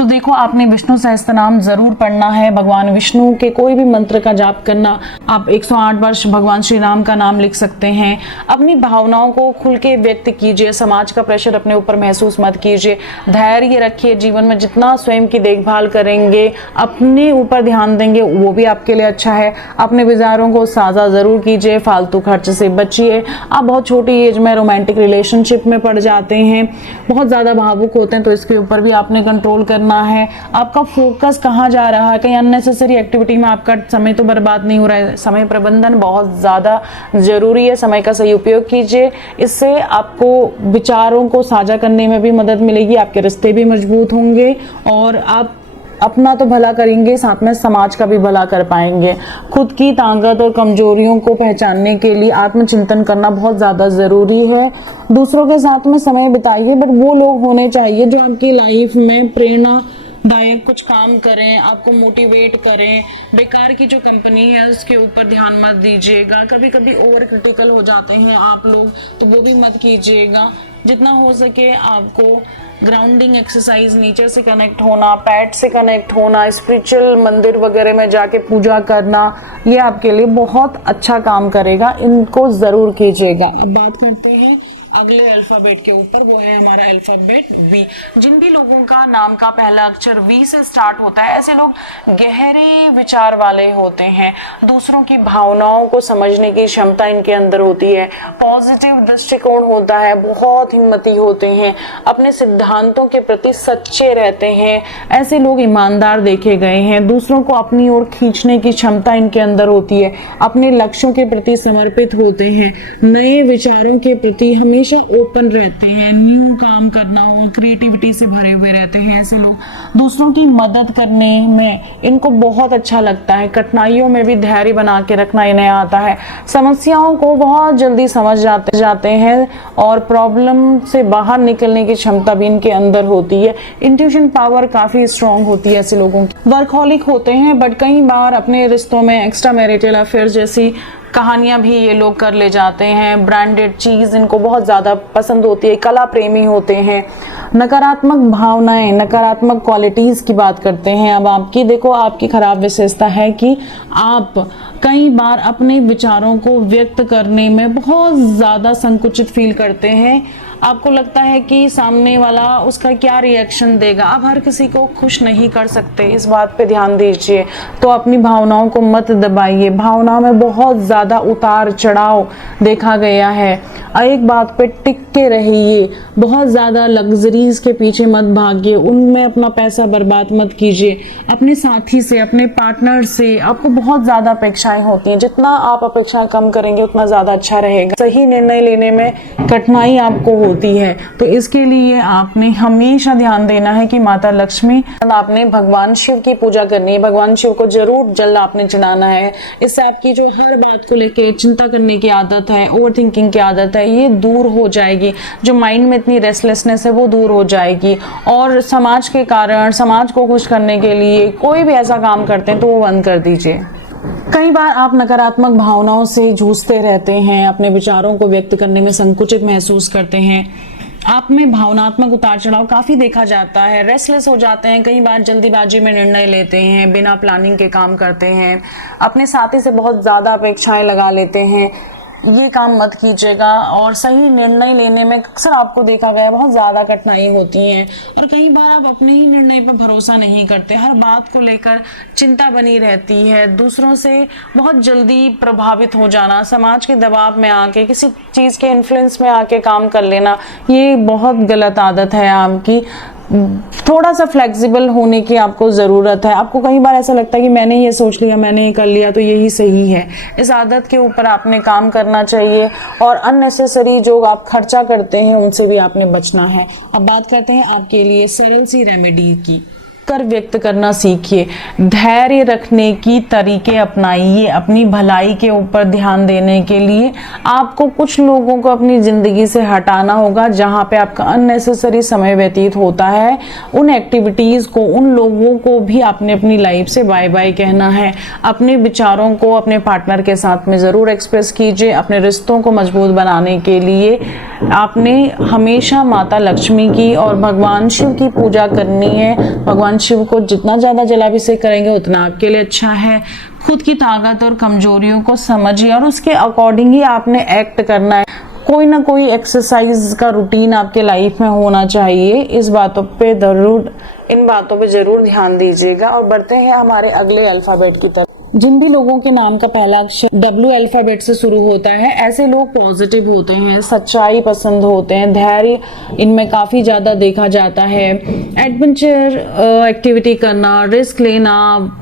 देखो, आपने विष्णु सहस्त्रनाम जरूर पढ़ना है, भगवान विष्णु के कोई भी मंत्र का जाप करना। आप 108 वर्ष भगवान श्री राम का नाम लिख सकते हैं। अपनी भावनाओं को खुल के व्यक्त कीजिए, समाज का प्रेशर अपने ऊपर महसूस मत कीजिए, धैर्य रखिए। जीवन में जितना स्वयं की देखभाल करेंगे, अपने ऊपर ध्यान देंगे, वो भी आपके लिए अच्छा है। अपने विचारों को साझा जरूर कीजिए, फालतू खर्च से बचिए। आप बहुत छोटी एज में रोमांटिक रिलेशनशिप में पड़ जाते हैं, बहुत ज्यादा भावुक होते हैं, तो इसके ऊपर भी आपने कंट्रोल करना है। आपका फोकस कहाँ जा रहा है, कहीं अननेसेसरी एक्टिविटी में आपका समय तो बर्बाद नहीं हो रहा है। समय प्रबंधन बहुत ज्यादा जरूरी है, समय का सही उपयोग कीजिए। इससे आपको विचारों को साझा करने में भी मदद मिलेगी, आपके रिश्ते भी मजबूत होंगे और आप अपना तो भला करेंगे, साथ में समाज का भी भला कर पाएंगे। खुद की ताकत और कमजोरियों को पहचानने के लिए आत्मचिंतन करना बहुत ज़्यादा ज़रूरी है। दूसरों के साथ में समय बिताइए, बट वो लोग होने चाहिए जो आपकी लाइफ में प्रेरणादायक कुछ काम करें, आपको मोटिवेट करें। बेकार की जो कंपनी है उसके ऊपर ध्यान मत दीजिएगा। कभी कभी ओवर क्रिटिकल हो जाते हैं आप लोग, तो वो भी मत कीजिएगा। जितना हो सके आपको ग्राउंडिंग एक्सरसाइज, नेचर से कनेक्ट होना, पेट से कनेक्ट होना, स्पिरिचुअल मंदिर वगैरह में जाके पूजा करना, ये आपके लिए बहुत अच्छा काम करेगा। इनको ज़रूर कीजिएगा। अब बात करते हैं अगले अल्फाबेट के ऊपर, वो है हमारा अल्फाबेट वी। जिन भी लोगों का नाम का पहला अक्षर वी से स्टार्ट होता है, ऐसे लोग गहरे विचार वाले होते हैं, दूसरों की भावनाओं को समझने की क्षमता इनके अंदर होती है, पॉजिटिव दृष्टिकोण होता है, बहुत हिम्मती होते हैं, अपने सिद्धांतों के प्रति सच्चे रहते हैं। ऐसे लोग ईमानदार देखे गए हैं, दूसरों को अपनी ओर खींचने की क्षमता इनके अंदर होती है, अपने लक्ष्यों के प्रति समर्पित होते हैं, नए विचारों के प्रति हमेशा ओपन रहते हैं, न्यू काम करना हो, क्रिएटिविटी से भरे हुए रहते हैं। ऐसे लोग दूसरों की मदद करने में इनको बहुत अच्छा लगता है, कठिनाइयों में भी धैर्य बना के रखना इन्हें आता है, समस्याओं को बहुत जल्दी समझ जाते हैं और प्रॉब्लम से बाहर निकलने की क्षमता भी इनके अंदर होती है। इंट्यूशन पावर काफी स्ट्रांग होती है ऐसे लोगों की। वर्कहॉलिक होते हैं, बट कई बार अपने रिश्तों में एक्स्ट्रा मैरिटल अफेयर जैसी कहानियां भी ये लोग कर ले जाते हैं। ब्रांडेड चीज इनको बहुत ज्यादा पसंद होती है, कला प्रेमी होते हैं। नकारात्मक भावनाएं, नकारात्मक क्वालिटीज की बात करते हैं। अब आपकी देखो, आपकी खराब विशेषता है कि आप कई बार अपने विचारों को व्यक्त करने में बहुत ज्यादा संकुचित फील करते हैं। आपको लगता है कि सामने वाला उसका क्या रिएक्शन देगा। आप हर किसी को खुश नहीं कर सकते, इस बात पे ध्यान दीजिए। तो अपनी भावनाओं को मत दबाइए, भावनाओं में बहुत ज्यादा उतार चढ़ाव देखा गया है। एक बात पे टिक के रहिए, बहुत ज्यादा लग्जरीज के पीछे मत भागिए, उनमें अपना पैसा बर्बाद मत कीजिए। अपने साथी से, अपने पार्टनर से आपको बहुत ज्यादा अपेक्षाएं होती हैं, जितना आप अपेक्षाएं कम करेंगे उतना ज्यादा अच्छा रहेगा। सही निर्णय लेने में कठिनाई आपको होती है, तो इसके लिए आपने हमेशा ध्यान देना है कि माता लक्ष्मी, आपने भगवान शिव की पूजा करनी है, भगवान शिव को जरूर जल आपने चढ़ाना है। इससे आपकी जो हर बात को लेके चिंता करने की आदत है, ओवर थिंकिंग की आदत है, ये दूर हो जाएगी। जो माइंड में इतनी रेस्टलेसनेस है वो दूर हो जाएगी। और समाज के कारण, समाज को खुश करने के लिए कोई भी ऐसा काम करते हैं तो वो बंद कर दीजिए। कई बार आप नकारात्मक भावनाओं से जूझते रहते हैं, अपने विचारों को व्यक्त करने में संकुचित महसूस करते हैं, आप में भावनात्मक उतार चढ़ाव काफी देखा जाता है, रेस्टलेस हो जाते हैं, कई बार जल्दीबाजी में निर्णय लेते हैं, बिना प्लानिंग के काम करते हैं, अपने साथी से बहुत ज्यादा अपेक्षाएं लगा लेते हैं। ये काम मत कीजिएगा। और सही निर्णय लेने में अक्सर आपको देखा गया बहुत ज्यादा कठिनाई होती हैं, और कई बार आप अपने ही निर्णय पर भरोसा नहीं करते, हर बात को लेकर चिंता बनी रहती है, दूसरों से बहुत जल्दी प्रभावित हो जाना, समाज के दबाव में आके, किसी चीज के इन्फ्लुएंस में आके काम कर लेना, ये बहुत गलत आदत है आपकी। थोड़ा सा फ्लेक्सिबल होने की आपको ज़रूरत है। आपको कई बार ऐसा लगता है कि मैंने ये सोच लिया, मैंने ये कर लिया तो यही सही है। इस आदत के ऊपर आपने काम करना चाहिए, और अननेसेसरी जो आप खर्चा करते हैं उनसे भी आपने बचना है। अब बात करते हैं आपके लिए सरल सी रेमेडी की। कर व्यक्त करना सीखिए, धैर्य रखने की तरीके अपनाइए, अपनी भलाई के ऊपर ध्यान देने के लिए आपको कुछ लोगों को अपनी जिंदगी से हटाना होगा जहां पे आपका अननेसेसरी समय व्यतीत होता है। उन एक्टिविटीज को, उन लोगों को भी आपने अपनी लाइफ से बाय बाय कहना है। अपने विचारों को अपने पार्टनर के साथ में जरूर एक्सप्रेस कीजिए। अपने रिश्तों को मजबूत बनाने के लिए आपने हमेशा माता लक्ष्मी की और भगवान शिव की पूजा करनी है। भगवान शिव को जितना ज्यादा जलाभिषेक करेंगे उतना आपके लिए अच्छा है। खुद की ताकत और कमजोरियों को समझिए और उसके अकॉर्डिंग ही आपने एक्ट करना है। कोई ना कोई एक्सरसाइज का रूटीन आपके लाइफ में होना चाहिए। इन बातों पे जरूर ध्यान दीजिएगा। और बढ़ते हैं हमारे अगले अल्फाबेट की तरफ। जिन भी लोगों के नाम का पहला अक्षर W अल्फाबेट से शुरू होता है, ऐसे लोग पॉजिटिव होते हैं, सच्चाई पसंद होते हैं, धैर्य इनमें काफी ज्यादा देखा जाता है। एडवेंचर एक्टिविटी करना, रिस्क लेना,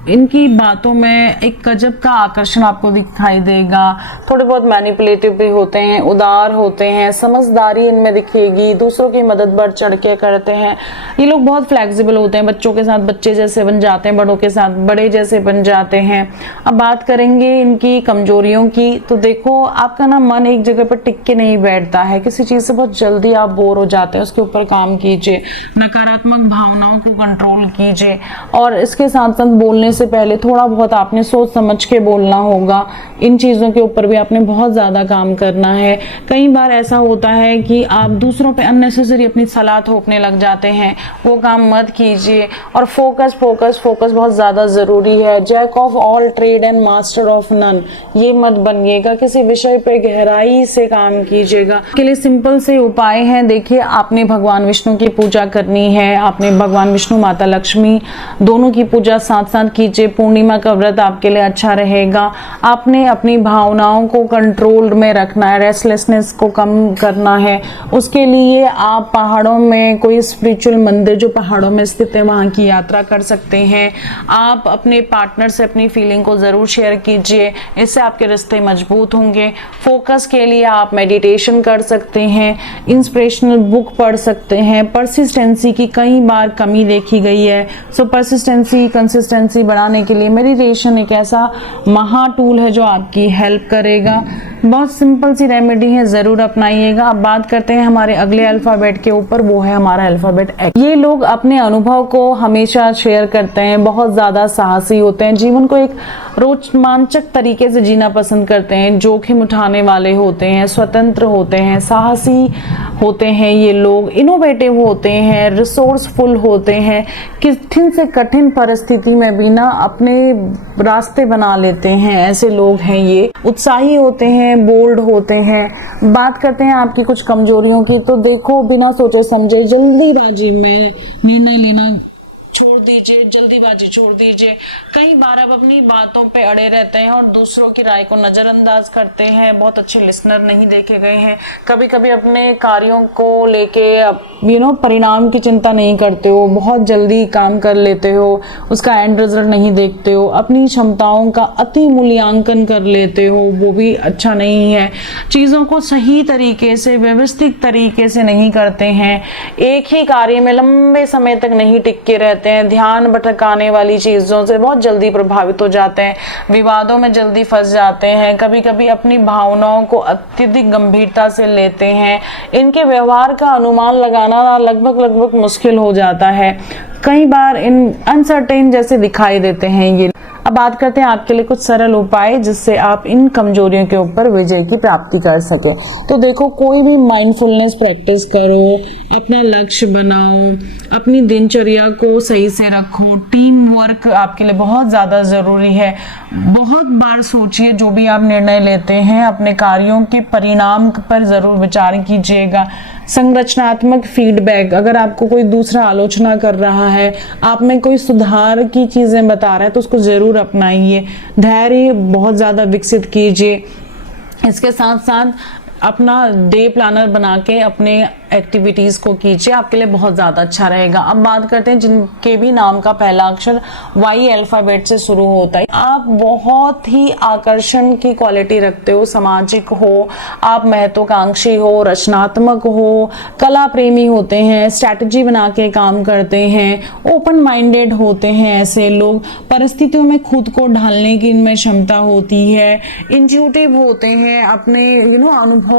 इनकी बातों में एक गजब का आकर्षण आपको दिखाई देगा। थोड़े बहुत मैनिपुलेटिव भी होते हैं, उदार होते हैं, समझदारी इनमें दिखेगी, दूसरों की मदद बढ़ चढ़ के करते हैं। ये लोग बहुत फ्लेक्सिबल होते हैं, बच्चों के साथ बच्चे जैसे बन जाते हैं, बड़ों के साथ बड़े जैसे बन जाते हैं। अब बात करेंगे इनकी कमजोरियों की, तो देखो आपका ना मन एक जगह पर टिक के नहीं बैठता है, किसी चीज से बहुत जल्दी आप बोर हो जाते हैं, उसके ऊपर काम कीजिए। नकारात्मक भावनाओं को कंट्रोल कीजिए, और इसके साथ साथ बोलने से पहले थोड़ा बहुत आपने सोच समझ के बोलना होगा। इन चीजों के ऊपर भी आपने बहुत ज्यादा काम करना है। कई बार ऐसा होता है कि आप दूसरों पे अननेसेसरी अपनी सलाह थोपने लग जाते हैं, वो काम मत कीजिए। और फोकस फोकस फोकस बहुत ज्यादा जरूरी है। Jack of all trade and master of none, ये मत बनिएगा, किसी विषय पे गहराई से काम कीजिएगा। के लिए सिंपल से उपाय हैं। देखिए, आपने भगवान विष्णु की पूजा करनी है, आपने भगवान विष्णु माता लक्ष्मी दोनों की पूजा साथ साथ कीजिए। पूर्णिमा का व्रत आपके लिए अच्छा रहेगा। आपने अपनी भावनाओं को कंट्रोल में रखना है, रेस्टलेसनेस को कम करना है। उसके लिए आप पहाड़ों में कोई स्पिरिचुअल मंदिर जो पहाड़ों में स्थित है वहां की यात्रा कर सकते हैं। आप अपने पार्टनर से अपनी फीलिंग को जरूर शेयर कीजिए, इससे आपके रिश्ते मजबूत होंगे। फोकस के लिए आप मेडिटेशन कर सकते हैं, इंस्पिरेशनल बुक पढ़ सकते हैं। परसिस्टेंसी की कई बार कमी देखी गई है, सो परसिस्टेंसी कंसिस्टेंसी बढ़ाने के लिए मेडिटेशन एक ऐसा महा टूल है जो आपकी हेल्प करेगा। बहुत सिंपल सी रेमेडी है, जरूर अपनाइएगा। अब बात करते हैं हमारे अगले अल्फाबेट के ऊपर, वो है हमारा अल्फाबेट एक्स। ये लोग अपने अनुभव को हमेशा शेयर करते हैं, बहुत ज्यादा साहसी होते हैं, जीवन को एक रोमांचक तरीके से जीना पसंद करते हैं, जोखिम उठाने वाले होते हैं, स्वतंत्र होते हैं, साहसी होते हैं। ये लोग इनोवेटिव होते हैं, रिसोर्सफुल होते हैं, कठिन से कठिन परिस्थिति में भी ना अपने रास्ते बना लेते हैं। ऐसे लोग हैं ये। उत्साही होते हैं, बोल्ड होते हैं। बात करते हैं आपकी कुछ कमजोरियों की, तो देखो, बिना सोचे समझे जल्दीबाजी में निर्णय लेना छोड़ दीजिए, जल्दीबाजी छोड़ दीजिए। कई बार आप अपनी बातों पे अड़े रहते हैं और दूसरों की राय को नजरअंदाज करते हैं, बहुत अच्छे लिसनर नहीं देखे गए हैं। कभी कभी अपने कार्यों को लेके परिणाम की चिंता नहीं करते हो, बहुत जल्दी काम कर लेते हो, उसका एंड रिजल्ट नहीं देखते हो, अपनी क्षमताओं का अति मूल्यांकन कर लेते हो, वो भी अच्छा नहीं है। चीजों को सही तरीके से व्यवस्थित तरीके से नहीं करते हैं, एक ही कार्य में लंबे समय तक नहीं टिक के रहते हैं, ध्यान भटकाने वाली चीजों से बहुत जल्दी प्रभावित हो जाते हैं, विवादों में जल्दी फंस जाते हैं, कभी कभी अपनी भावनाओं को अत्यधिक गंभीरता से लेते हैं। इनके व्यवहार का अनुमान लगाना लगभग मुश्किल हो जाता है, कई बार इन अनसर्टेन जैसे दिखाई देते हैं ये। अब बात करते हैं आपके लिए कुछ सरल उपाय जिससे आप इन कमजोरियों के ऊपर विजय की प्राप्ति कर सके। तो देखो, कोई भी माइंडफुलनेस प्रैक्टिस करो, अपना लक्ष्य बनाओ, अपनी दिनचर्या को सही से रखो, टीम वर्क आपके लिए बहुत ज्यादा जरूरी है। बहुत बार सोचिए, जो भी आप निर्णय लेते हैं अपने कार्यों के परिणाम पर जरूर विचार कीजिएगा। संरचनात्मक फीडबैक, अगर आपको कोई दूसरा आलोचना कर रहा है, आप में कोई सुधार की चीजें बता रहा है, तो उसको जरूर अपनाइए। धैर्य बहुत ज्यादा विकसित कीजिए। इसके साथ साथ अपना डे प्लानर बना के अपने एक्टिविटीज को कीजिए, आपके लिए बहुत ज्यादा अच्छा रहेगा। अब बात करते हैं जिनके भी नाम का पहला अक्षर वाई अल्फाबेट से शुरू होता है। आप बहुत ही आकर्षण की क्वालिटी रखते हो, सामाजिक हो, आप महत्वाकांक्षी हो, रचनात्मक हो, कला प्रेमी होते हैं, स्ट्रैटेजी बना के काम करते हैं, ओपन माइंडेड होते हैं। ऐसे लोग परिस्थितियों में खुद को ढालने की इनमें क्षमता होती है, इंट्यूटिव होते हैं, अपने अनुभव,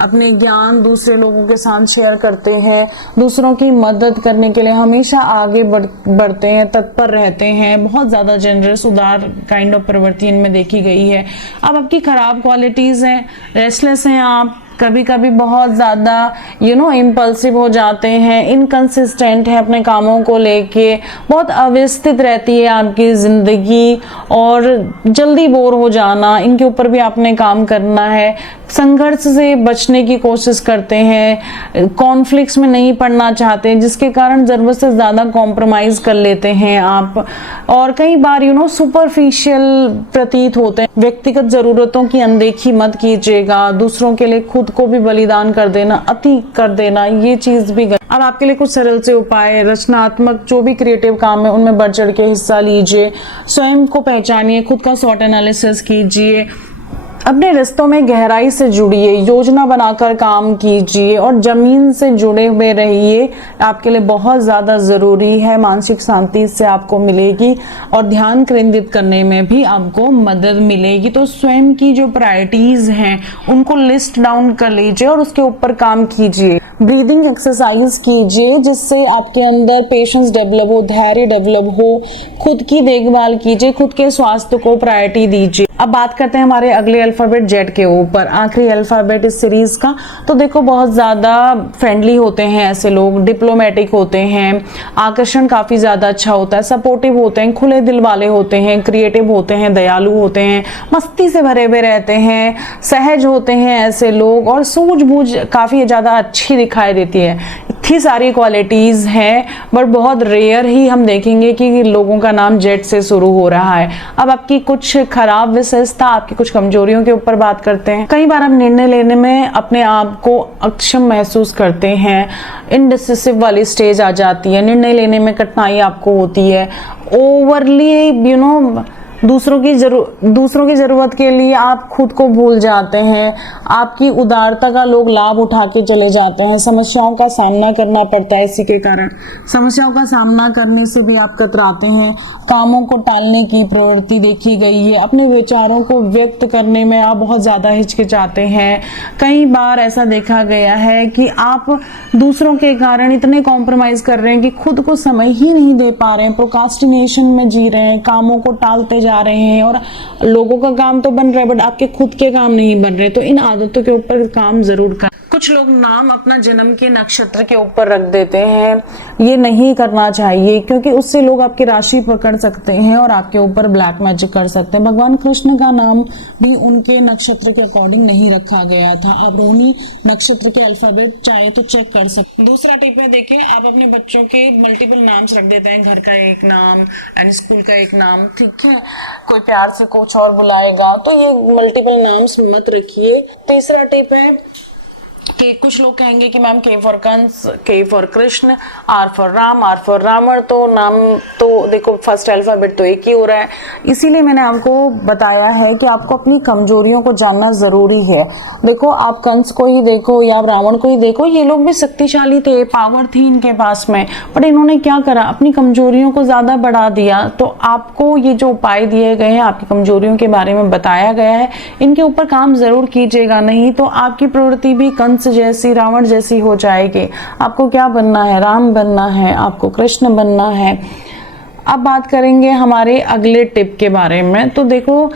अपने ज्ञान दूसरे लोगों के साथ शेयर करते हैं, दूसरों की मदद करने के लिए हमेशा आगे बढ़ते हैं, तत्पर रहते हैं, बहुत ज्यादा जनरस, उदार काइंड ऑफ प्रवृत्ति इनमें देखी गई है। अब आपकी खराब क्वालिटीज हैं, रेस्टलेस हैं आप, कभी कभी बहुत ज्यादा इम्पल्सिव हो जाते हैं, इनकंसिस्टेंट है अपने कामों को लेके, बहुत अव्यवस्थित रहती है आपकी जिंदगी और जल्दी बोर हो जाना, इनके ऊपर भी आपने काम करना है। संघर्ष से बचने की कोशिश करते हैं, कॉन्फ्लिक्ट्स में नहीं पड़ना चाहते, जिसके कारण जरूरत से ज्यादा कॉम्प्रोमाइज कर लेते हैं आप, और कई बार सुपरफिशियल प्रतीत होते हैं। व्यक्तिगत जरूरतों की अनदेखी मत कीजिएगा, दूसरों के लिए खुद को भी बलिदान कर देना, अति कर देना, ये चीज भी गलत। अब आपके लिए कुछ सरल से उपाय, रचनात्मक जो भी क्रिएटिव काम है उनमें बढ़ चढ़ के हिस्सा लीजिए, स्वयं को पहचानिए, खुद का स्वॉट एनालिसिस कीजिए, अपने रिश्तों में गहराई से जुड़िए, योजना बनाकर काम कीजिए और जमीन से जुड़े हुए रहिए। आपके लिए बहुत ज्यादा जरूरी है, मानसिक शांति इससे आपको मिलेगी और ध्यान केंद्रित करने में भी आपको मदद मिलेगी। तो स्वयं की जो प्रायोरिटीज हैं उनको लिस्ट डाउन कर लीजिए और उसके ऊपर काम कीजिए। ब्रीदिंग एक्सरसाइज कीजिए जिससे आपके अंदर पेशेंस डेवलप हो, धैर्य डेवलप हो, खुद की देखभाल कीजिए, खुद के स्वास्थ्य को प्रायोरिटी दीजिए। अब बात करते हैं हमारे अगले अल्फाबेट जेड के ऊपर, आखिरी अल्फाबेट इस सीरीज का। तो देखो बहुत ज़्यादा फ्रेंडली होते हैं ऐसे लोग, डिप्लोमेटिक होते हैं, आकर्षण काफ़ी ज़्यादा अच्छा होता है, सपोर्टिव होते हैं, खुले दिल वाले होते हैं, क्रिएटिव होते हैं, दयालु होते हैं, मस्ती से भरे हुए रहते हैं, सहज होते हैं ऐसे लोग, और सूझबूझ काफ़ी ज़्यादा अच्छी दिखाई देती है। इतनी सारी क्वालिटीज़ हैं, बट बहुत रेयर ही हम देखेंगे कि लोगों का नाम जेड से शुरू हो रहा है। अब आपकी कुछ खराब विशेषता, आपकी कुछ कमजोरियों के ऊपर बात करते हैं। कई बार आप निर्णय लेने में अपने आप को अक्षम महसूस करते हैं, इनडिसिसिव वाली स्टेज आ जाती है, निर्णय लेने में कठिनाई आपको होती है, ओवरली दूसरों की जरूरत के लिए आप खुद को भूल जाते हैं, आपकी उदारता का लोग लाभ उठा के चले जाते हैं, समस्याओं का सामना करना पड़ता है। इसी के कारण समस्याओं का सामना करने से भी आप कतराते हैं, कामों को टालने की प्रवृत्ति देखी गई है, अपने विचारों को व्यक्त करने में आप बहुत ज़्यादा हिचकिचाते हैं। कई बार ऐसा देखा गया है कि आप दूसरों के कारण इतने कॉम्प्रोमाइज़ कर रहे हैं कि खुद को समय ही नहीं दे पा रहे हैं, प्रोक्रास्टिनेशन में जी रहे हैं, कामों को टालते जा रहे हैं, और लोगों का काम तो बन रहा है बट आपके खुद के काम नहीं बन रहे। तो इन आदतों के ऊपर काम जरूर कर। कुछ लोग नाम अपना जन्म के नक्षत्र के ऊपर रख देते हैं, ये नहीं करना चाहिए क्योंकि उससे लोग आपकी राशि पकड़ सकते हैं और आपके ऊपर ब्लैक मैजिक कर सकते हैं। भगवान कृष्ण का नाम भी उनके नक्षत्र के अकॉर्डिंग नहीं रखा गया था। आप रोहिणी नक्षत्र के अल्फाबेट चाहे तो चेक कर सकते हैं। दूसरा टिप में देखें, आप अपने बच्चों के मल्टीपल नाम्स रख देते हैं, घर का एक नाम एंड स्कूल का एक नाम, ठीक है, कोई प्यार से कुछ और बुलाएगा, तो ये मल्टीपल नाम्स मत रखिए। तीसरा टिप है कि कुछ लोग कहेंगे कि मैम के for Kans, K for Krishna, R for Ram, R for Ravan, तो नाम तो देखो फर्स्ट अल्फाबेट तो एक ही हो रहा है। इसीलिए मैंने आपको बताया है कि आपको अपनी कमजोरियों को जानना जरूरी है। देखो आप कंस को ही देखो या आप रावण को ही देखो, ये लोग भी शक्तिशाली थे, पावर थी इनके पास में, बट इन्होंने क्या करा, अपनी कमजोरियों को ज्यादा बढ़ा दिया। तो आपको ये जो उपाय दिए गए हैं, आपकी कमजोरियों के बारे में बताया गया है, इनके ऊपर काम जरूर कीजिएगा, नहीं तो आपकी प्रवृत्ति भी कंस जैसी, रावण जैसी हो जाएगी। आपको क्या बनना है, राम बनना है, आपको कृष्ण बनना है। अब बात करेंगे हमारे अगले टिप के बारे में। तो देखो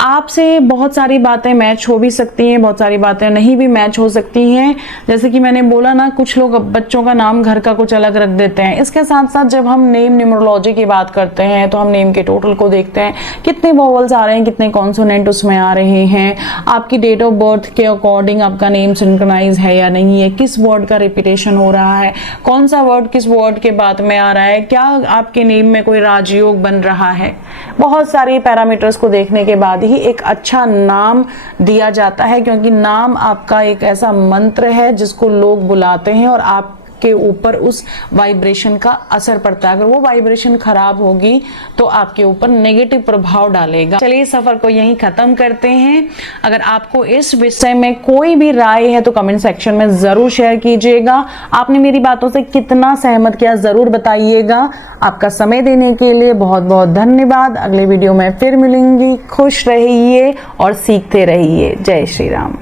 आपसे बहुत सारी बातें मैच हो भी सकती हैं, बहुत सारी बातें नहीं भी मैच हो सकती हैं। जैसे कि मैंने बोला ना, कुछ लोग बच्चों का नाम घर का कुछ अलग रख देते हैं। इसके साथ साथ जब हम नेम न्यूमरोलॉजी की बात करते हैं तो हम नेम के टोटल को देखते हैं, कितने वोवल्स आ रहे हैं, कितने कॉन्सोनेंट उसमें आ रहे हैं, आपकी डेट ऑफ बर्थ के अकॉर्डिंग आपका नेम सिंक्रोनाइज है या नहीं है, किस वर्ड का रिपीटेशन हो रहा है, कौन सा वर्ड किस वर्ड के बाद में आ रहा है, क्या आपके नेम में कोई राजयोग बन रहा है। बहुत सारी पैरामीटर्स को देखने के बाद ही एक अच्छा नाम दिया जाता है, क्योंकि नाम आपका एक ऐसा मंत्र है जिसको लोग बुलाते हैं और आप के ऊपर उस वाइब्रेशन का असर पड़ता है। अगर वो वाइब्रेशन खराब होगी तो आपके ऊपर नेगेटिव प्रभाव डालेगा। चलिए सफर को यहीं खत्म करते हैं। अगर आपको इस विषय में कोई भी राय है तो कमेंट सेक्शन में जरूर शेयर कीजिएगा। आपने मेरी बातों से कितना सहमत किया जरूर बताइएगा। आपका समय देने के लिए बहुत बहुत धन्यवाद। अगले वीडियो में फिर मिलेंगी। खुश रहिए और सीखते रहिए। जय श्री राम।